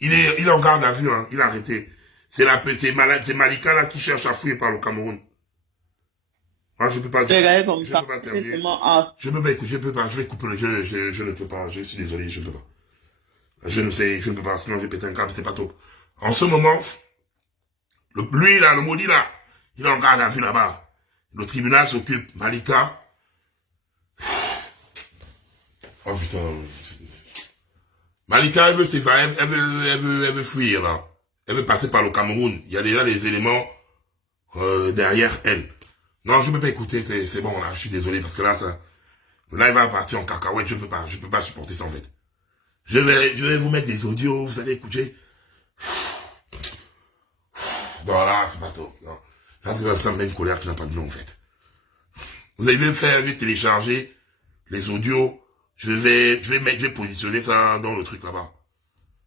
il est en garde à vue, hein, il a arrêté. C'est Malika là qui cherche à fouiller par le Cameroun. Moi, je peux pas dire. Je peux pas terminer. Je peux pas écouter, je peux pas, je vais couper je ne peux pas, je suis désolé, je ne peux pas. Je ne peux pas, sinon j'ai pété un câble, c'est pas top. En ce moment, lui là, le maudit là, il est en garde à vue là-bas. Le tribunal s'occupe, Malika. Oh putain. Malika, elle veut s'évader, elle veut fuir là. Elle veut passer par le Cameroun. Il y a déjà les éléments derrière elle. Non, je ne peux pas écouter, c'est bon, là, je suis désolé, parce que là, le live va partir en cacahuète, je peux pas supporter ça, en fait. Je vais vous mettre des audios, vous allez écouter. Non, là, c'est pas top, non. Ça me met une colère qui n'a pas de nom, en fait. Vous allez je vais télécharger les audios, je vais positionner ça dans le truc là-bas.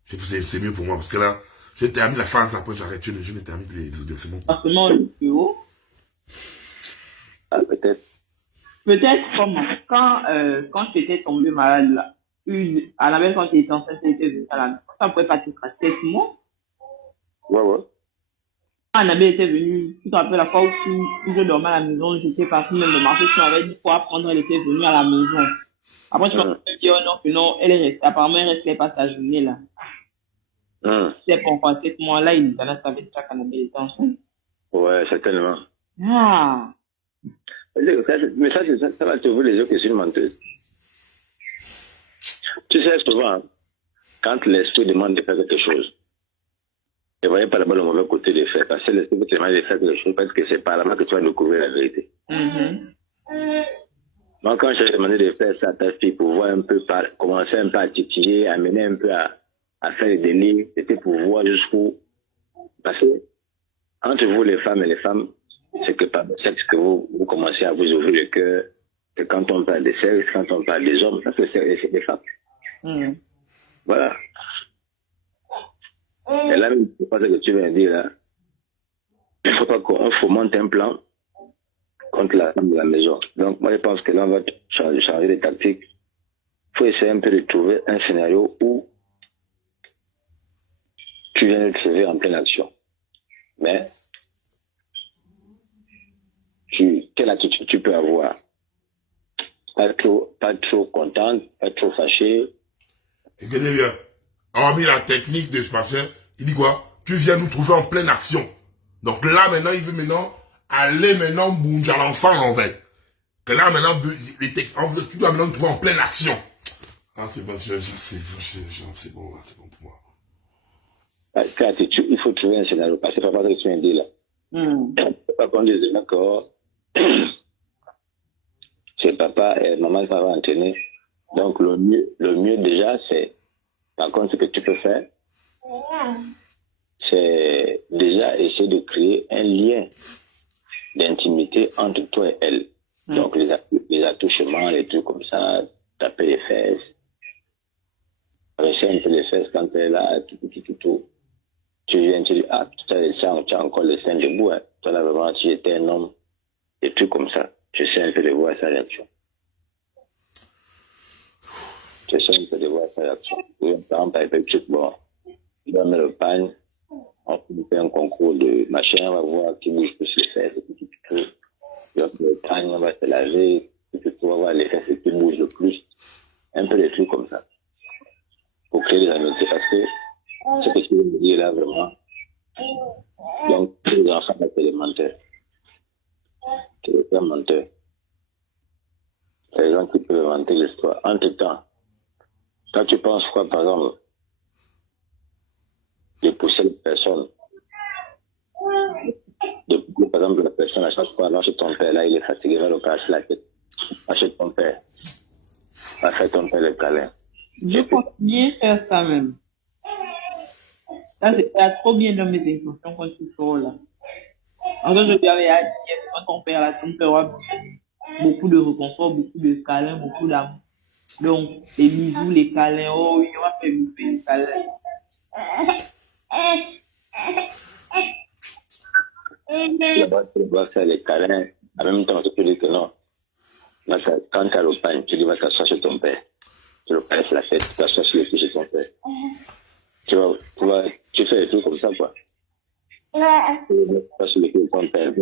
C'est mieux pour moi, parce que là, je termine la phase, après j'arrête, je me termine les audios, c'est bon. Forcément, le plus haut. Ah, peut-être. Peut-être comment quand tu étais tombé malade là, Annabelle, quand tu étais enceinte, tu étais venue à la maison. Ça pouvait pas être à 7 mois. Ouais. Quand Annabelle était venue, tu te rappelles la fois où je dormais à la maison, j'étais partie même de marcher, tu m'avais dit quoi apprendre, elle était venue à la maison. Après, tu m'as dit, oh non, que non, elle est restée, apparemment, elle restait pas sa journée là. C'est pourquoi à 7 mois-là, il savait déjà qu'Annabelle était enceinte. Ouais, certainement. Ah. Mais ça va te ouvrir les yeux que c'est une menteuse. Tu sais, souvent, quand l'esprit demande de faire quelque chose, ne voyez pas d'abord le mauvais côté des faits. Parce que l'esprit te demande de faire quelque chose, parce que c'est par là que tu vas découvrir la vérité. Moi, quand j'ai demandé de faire ça à ta fille pour voir un peu, commencer un peu à titiller, amener un peu à faire des délires, c'était pour voir jusqu'où. Parce que, entre vous, les femmes et les femmes, c'est que par le sexe que vous commencez à vous ouvrir le cœur, que quand on parle de sexe, quand on parle des hommes, ça c'est des femmes. Voilà. Et là, c'est pas ce que tu viens de dire là. Il ne faut pas qu'on fomente un plan contre la femme de la maison. Donc, moi, je pense que là, on va changer de tactique. Il faut essayer un peu de trouver un scénario où tu viens de te servir en pleine action. Mais, quelle attitude tu peux avoir? Pas trop contente, pas trop fâchée. Écoutez bien, hormis la technique de ce machin, il dit quoi? Tu viens nous trouver en pleine action. Donc là, maintenant, il veut aller bouger l'enfant, en fait. Que là, maintenant, tu dois maintenant nous trouver en pleine action. Ah, c'est bon, c'est bon pour moi. Quelle attitude? Il faut trouver un scénario. Parce que c'est pas ce que tu viens de dire là. Pas qu'on dise, d'accord. C'est papa et maman qui va entraîner. Donc, le mieux déjà, c'est, par contre, ce que tu peux faire, c'est déjà essayer de créer un lien d'intimité entre toi et elle. Donc, les attouchements, les trucs comme ça, taper les fesses, caresser un peu les fesses quand elle est là, tout. Tu viens, tu dis, ah, tu as encore le sein debout, hein. Toi, là, vraiment, tu étais un homme, des trucs comme ça. Tu sais un peu de voir sa réaction. Par exemple, bon, il va mettre le pan, on fait un concours de machin, on va voir qui bouge plus les fesses, tout. Il va faire le pan, on va se laver, tout, on va voir les fesses qui bougent le plus. Un peu des trucs comme ça. Pour créer des amitiés, parce que ce que tu veux me dire là, vraiment, donc, tous les enfants, c'est des menteurs. C'est des frères menteurs. C'est les gens qui peuvent inventer l'histoire. Entre-temps, quand tu penses quoi, par exemple, de pousser les personnes, de pousser, par exemple, la personne à chaque fois, lâche ton père, là, il est fatigué, va le casser la tête. Lâche ton père. Va faire ton père le câlin. Je pense bien faire ça même. Ça, c'est trop bien dans mes intentions quand tu sors là. En fait, je lui avais dit, quand ton père aura beaucoup de réconfort, beaucoup de câlins, beaucoup d'amour. Donc, les bisous, les câlins, oh oui, on va faire bouffer les câlins. Là-bas, tu dois faire les câlins. En même temps, tu peux dire que non. Là, quand tu as le pain, tu dis, va t'asseoir chez ton père. Tu le passes la fête, tu t'assois sur le pied chez ton père. Tu fais des trucs comme ça, quoi. Tu t'assois sur le pied de ton père.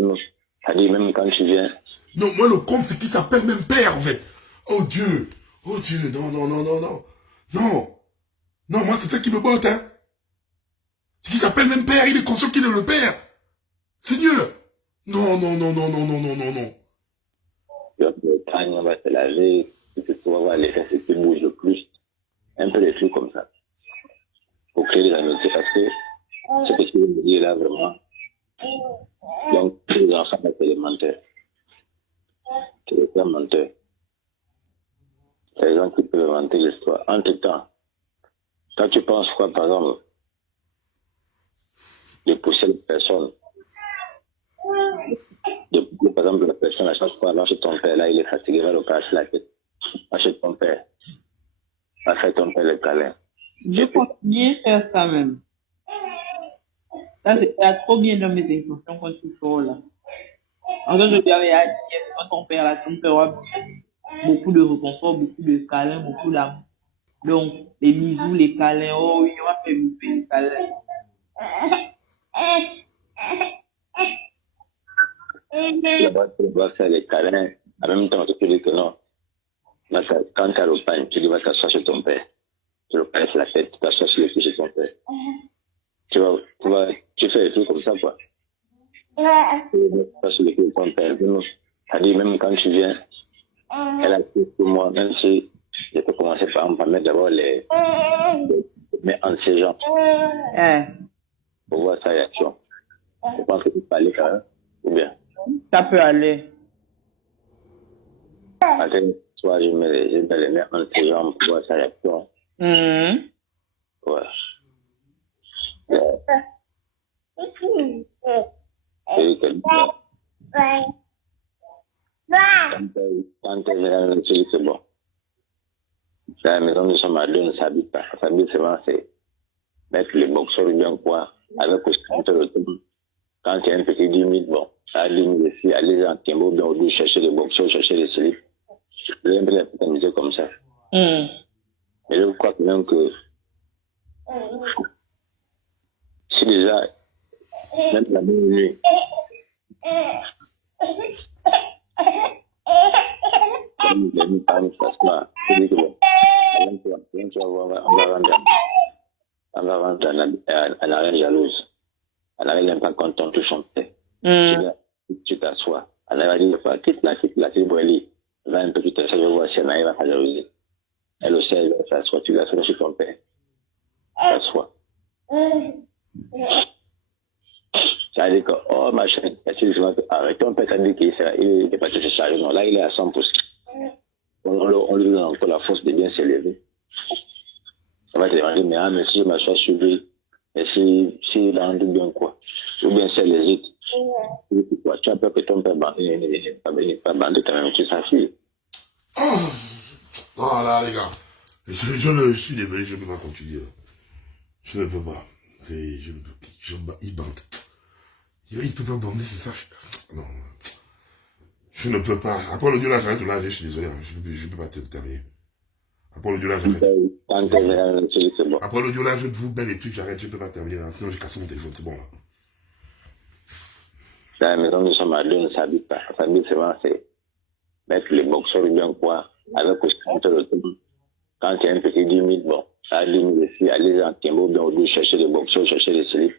C'est-à-dire, même quand tu viens. Non, moi, le compte, c'est qu'il s'appelle même père, en fait. Oh Dieu, non. Non, moi, c'est ça qui me botte, hein. C'est qu'il s'appelle même père, il est conscient qu'il est le père. Seigneur. Non. On va se laver, tu vas voir les fesses qui bougent le plus. Un peu des trucs comme ça. Pour créer des amitiés, parce que ce que tu veux me dire là, vraiment. Donc, tous les enfants, c'est des menteurs. C'est le père menteur. C'est les gens qui peuvent inventer l'histoire. Entre-temps, quand tu penses quoi, par exemple, de pousser les personnes, de pousser, par exemple, la personne à chaque fois, lâche ton père, là, il est fatigué, va le casser la tête. Lâche ton père. Va faire ton père le câlin. Je continue à faire ça même. Ça, c'est trop bien dans mes intentions quand tu sors là. En fait, je lui avais dit, quand ton père aura beaucoup de réconfort, beaucoup de câlins, beaucoup d'amour. Donc, les bisous, les câlins, oh, il va faire bouffer les câlins. Tu dois faire les câlins. En même temps, tu peux dire que non. Quand tu as le pain, tu vas t'asseoir sur ton père. Tu le passes la tête, tu t'assois sur le pied de ton père. Tu fais des trucs comme ça, quoi. Tu t'assois sur le pied de ton père. C'est-à-dire, même quand tu viens, elle a dit pour moi, même si je peux commencer par mettre d'abord les mais en ses jambes. Pour voir sa réaction. Je pense que tu peux aller quand même, ou bien. Ça peut aller. Après, soit je mets les mains en ses jambes pour voir sa réaction. Ouais. Quand elle vient, c'est bon. C'est à la maison, nous sommes à deux, on ne s'habille pas. S'habille seulement, c'est mettre les boxeurs bien quoi, avec aussi le tour. Quand il y a un petit 10 minutes, bon, ça a 10 minutes ici, aller en Timbo, bien au bout, chercher les boxeurs, chercher les slips. Je vais un peu la petite musique comme ça. Mais je crois que même que si déjà, même la même nuit, comme les nuits par une façon, je dis que bon, on va rendre un arène jalouse. Elle n'avait même pas content tout chanter. Tu t'assois. Elle avait dit, quitte la Boélie. Va un peu plus t'asseoir, je vais voir si elle n'arrive à jalouser. Elle aussi, elle va s'asseoir, tu l'assois sur ton père. T'assois. Ça veut dire que, oh, ma chérie, arrête, ton père t'a dit qu'il n'est pas tout chargé. Non, là, il est à 100%. On lui donne encore la force de bien s'élever. Ça va te demander, mais si je m'assois sur lui, et si il a rendu bien quoi, ou bien si elle hésite, tu as peur que ton père n'est pas bandé quand même, tu s'affiles. Oh là, les gars, je suis désolé, je ne peux pas continuer. Là. Je ne peux pas. Il bande. Il ne peut pas bander, c'est ça. Non. Je ne peux pas. Après le Dieu là, j'arrête de là, je suis désolé, hein. Je ne peux pas terminer. Après le Dieu là, j'arrête. Après le Dieu là, je vous mets les trucs, j'arrête, je ne peux pas terminer là. Sinon, j'ai cassé mon téléphone, c'est bon là. À la maison, nous sommes à deux, on ne s'habille pas. S'habille seulement, c'est mettre les boxeurs bien quoi, avec aussi le tour. Quand il y a un petit 10 minutes, bon, ça a 10 minutes ici, aller en Timbo, bien au bout, chercher les boxeurs, chercher les slips.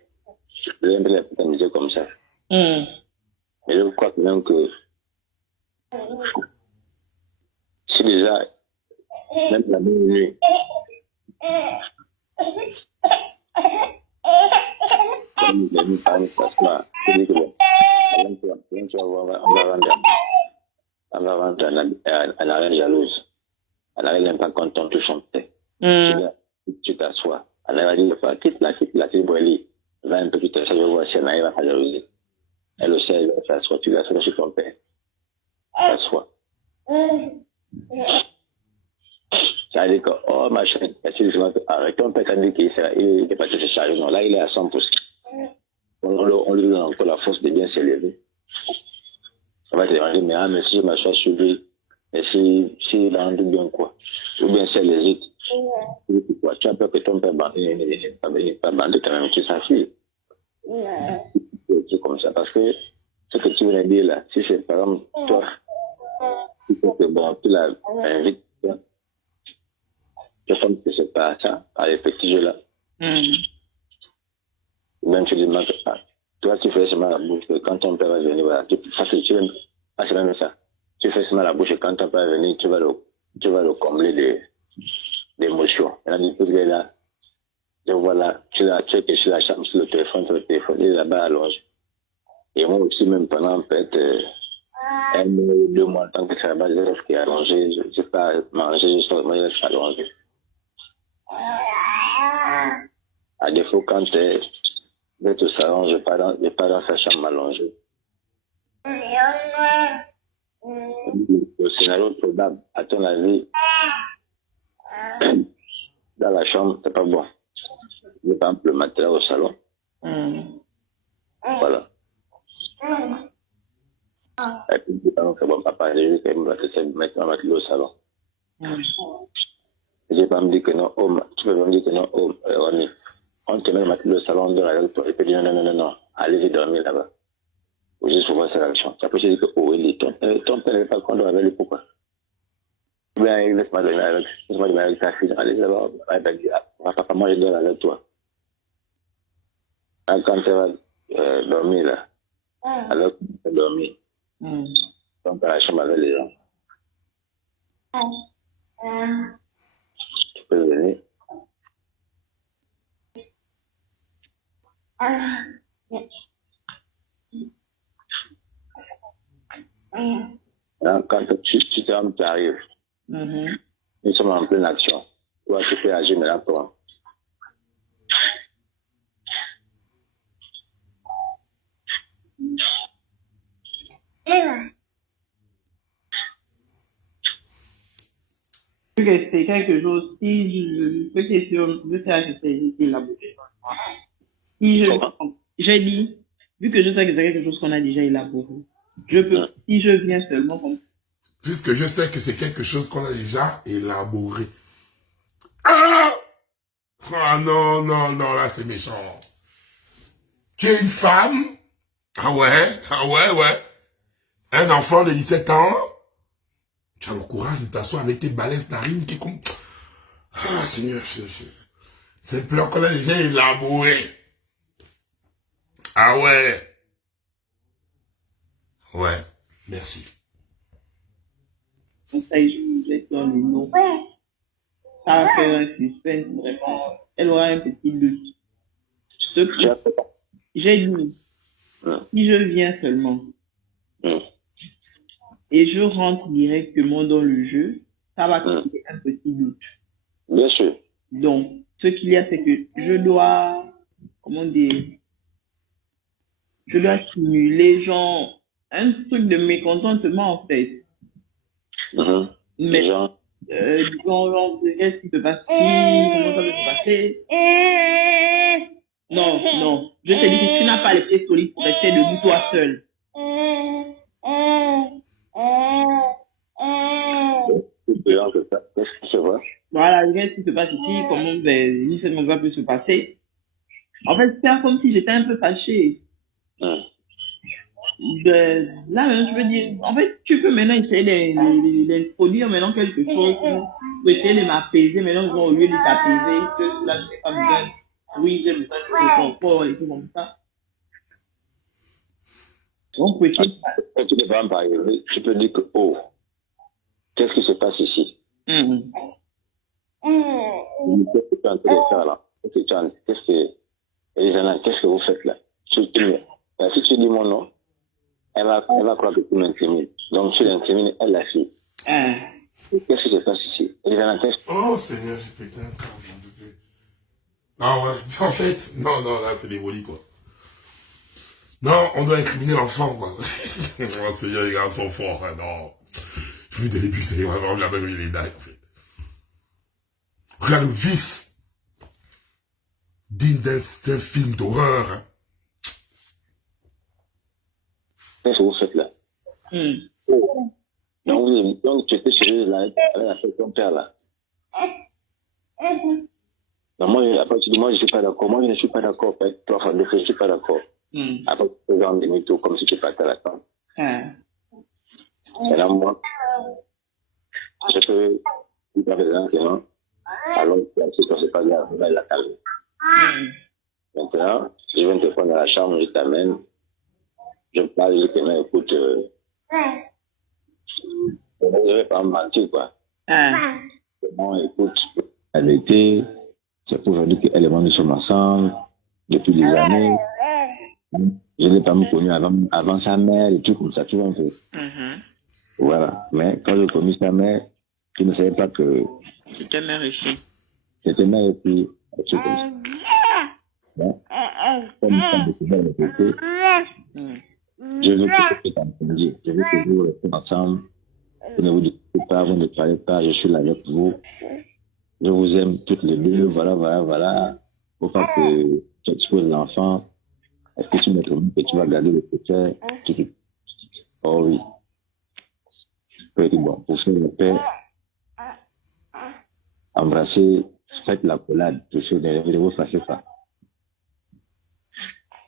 Je vais un peu la petite musique comme ça. Mais je crois que même que si déjà, même la même nuit, comme les nuits par une façon, je dis que bon, on va rendre un arène jalouse. Elle n'avait même pas content tout chanter. Tu t'assois. Elle avait dit, quitte la Boélie. Va un peu plus tard, je vais voir si elle n'arrive à jalouser. Elle aussi, elle va s'asseoir, tu l'assois sur ton père. T'assois. Ça veut dire que, oh, ma chérie, arrête, ton père t'a dit qu'il n'est pas tout chargé. Non, là, il est à 100%. On lui donne encore la force de bien s'élever. Ça va te demander, mais si je m'assois sur lui, et si il a rendu bien quoi, ou bien si elle hésite, tu as peur que ton père n'est pas bandé quand même, tu s'affiles. C'est comme ça, parce que ce que tu viens de dire là, si c'est par exemple toi, tu sais que bon, tu l'as invité, je pense que c'est pas ça, à les petits jeux là. Même tu dis, toi tu fais seulement la bouche, quand ton père va venir, voilà, c'est même ça. Tu fais seulement la bouche et quand ton père va venir, tu vas le combler d'émotions. Et là, il est là, et voilà, tu es sur la chambre, sur le téléphone, il est là-bas allongé. Et moi aussi, même pendant peut-être Un mois ou 2 mois, tant que ça va, je reste allongé. Je ne sais pas manger, je reste allongé. À défaut, quand je vais au salon, je pars dans sa chambre allongée. Le scénario probable, à ton avis, dans la chambre, c'est pas bon. Je par exemple le matelas au salon. Voilà. Et puis, c'est bon, papa, j'ai vu qu'elle me mettre un matelas au salon. J'ai pas me dit que non, tu peux pas me dire que non, on te met le matelas au salon, on dort avec toi. Et puis, non, allez-y dormir là-bas. Ou juste pour voir sa réaction. Après, j'ai dit que, ton père n'est pas content avec lui, pourquoi? Bien, laisse-moi dormir avec ta fille. Allez là-bas, papa, moi je dors avec toi. Quand tu vas dormir là, alors que tu vas dormir, ton père a la chambre avec les gens. Tu peux venir. Quand tu arrives, nous sommes en pleine action. Toi, tu peux agir maintenant, toi. Vu que c'est quelque chose, si je peux question, je sais que c'est élaboré. Si j'ai dit, vu que je sais que c'est quelque chose qu'on a déjà élaboré, je peux, si je viens seulement comme. Puisque je sais que c'est quelque chose qu'on a déjà élaboré. Ah! Ah non, là c'est méchant. Tu es une femme? Ah ouais. Un enfant de 17 ans? Tu as le courage de t'asseoir avec tes balèzes narines qui comme... Ah Seigneur, c'est le plan qu'on a déjà élaboré. Ah ouais. Ouais, merci. Donc ça, je vais donner le nom. Ça va faire un suspense, vraiment. Elle aura un petit doute. J'ai dit, si je viens seulement, et je rentre directement dans le jeu, ça va créer un petit doute. Bien sûr. Donc, ce qu'il y a, c'est que je dois, comment dire, je dois simuler, genre, un truc de mécontentement, en fait. Mais, disons, genre, qu'est-ce qui se passe ici, comment ça peut se passer? Non. Je te dis que tu n'as pas les pieds solides pour rester debout toi seul. Qu'est-ce qui se passe? Voilà, qu'est-ce qui se passe ici, comment cette moment peut se passer. En fait, c'est comme si j'étais un peu fâché. Là, je veux dire, en fait, tu peux maintenant essayer d'introduire maintenant quelque chose pour essayer de m'apaiser maintenant, au lieu de t'apaiser, que là, je n'ai pas besoin. Oui, j'ai besoin de confort et tout comme ça. Donc, oui, tu peux pas me parler, tu peux dire que, qu'est-ce qui se passe ici? Qu'est-ce que tu es en train de faire là? Qu'est-ce que vous faites là? Si tu dis mon nom, elle va croire que tu m'intimides. Donc tu l'intimides, elle la fille. Qu'est-ce qui se passe ici? Oh Seigneur, j'ai pété un câble. Ah ouais, en fait, non, là c'est démoli quoi. Non, on doit incriminer l'enfant quoi. Oh Seigneur, les gars sont forts, hein, non. Je vais débuter, vraiment, la même les dailles en fait. Regarde le vice digne d'un film d'horreur. Hein. Qu'est-ce que vous faites là? Donc tu étais chez là, avec ton père là. Non, moi je suis pas d'accord. Moi je ne suis pas d'accord avec toi, je ne suis pas d'accord. Après tu fais un demi-tour comme si tu partais à la tente. Et là moi, je peux dire par exemple que non. Alors c'est pas grave, on va la calmer. Maintenant, je viens te prendre dans la chambre, je t'amène. Je parle, je dis que non, écoute, je ne vais pas me mentir, quoi. Bon, écoute, elle était, c'est pour aujourd'hui qu'elle et moi nous sommes ensemble depuis des années. Je n'ai pas connu avant sa mère et tout comme ça, tu vois un peu. Voilà. Mais quand j'ai connu sa mère, je ne savais pas que C'était mère ici. c'était mère et puis, tu comme ça. Bon. Comme ça, je pouvais le côté. Je veux que tu t'entendiez. Je veux que vous restez ensemble. Vous ne vous disputez pas, vous ne parlez pas, je suis là avec vous. Je vous aime toutes les deux, voilà. Faut pas que tu exposes l'enfant. Est-ce que tu me promets que tu vas garder le secret? Oh oui. Oui, bon, pour faire le père, embrasser, faites la collade, je vous fasse ça.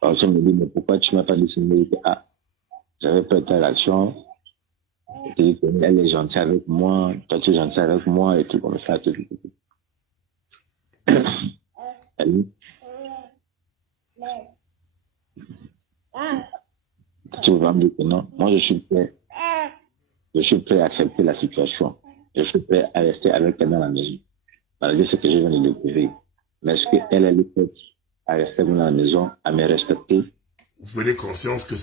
Alors, je me dis, mais pourquoi tu m'as pas dit que j'avais peur de ta réaction. Elle est gentille avec moi, toi tu es gentil avec moi et tout comme ça, tout. Elle, tu vas me dire que non, moi je suis prêt à accepter la situation. Je suis prêt à rester avec elle dans la maison, malgré ce que je viens de découvrir. Mais est-ce qu'elle est prête à rester dans la maison, à me respecter? Vous prenez conscience que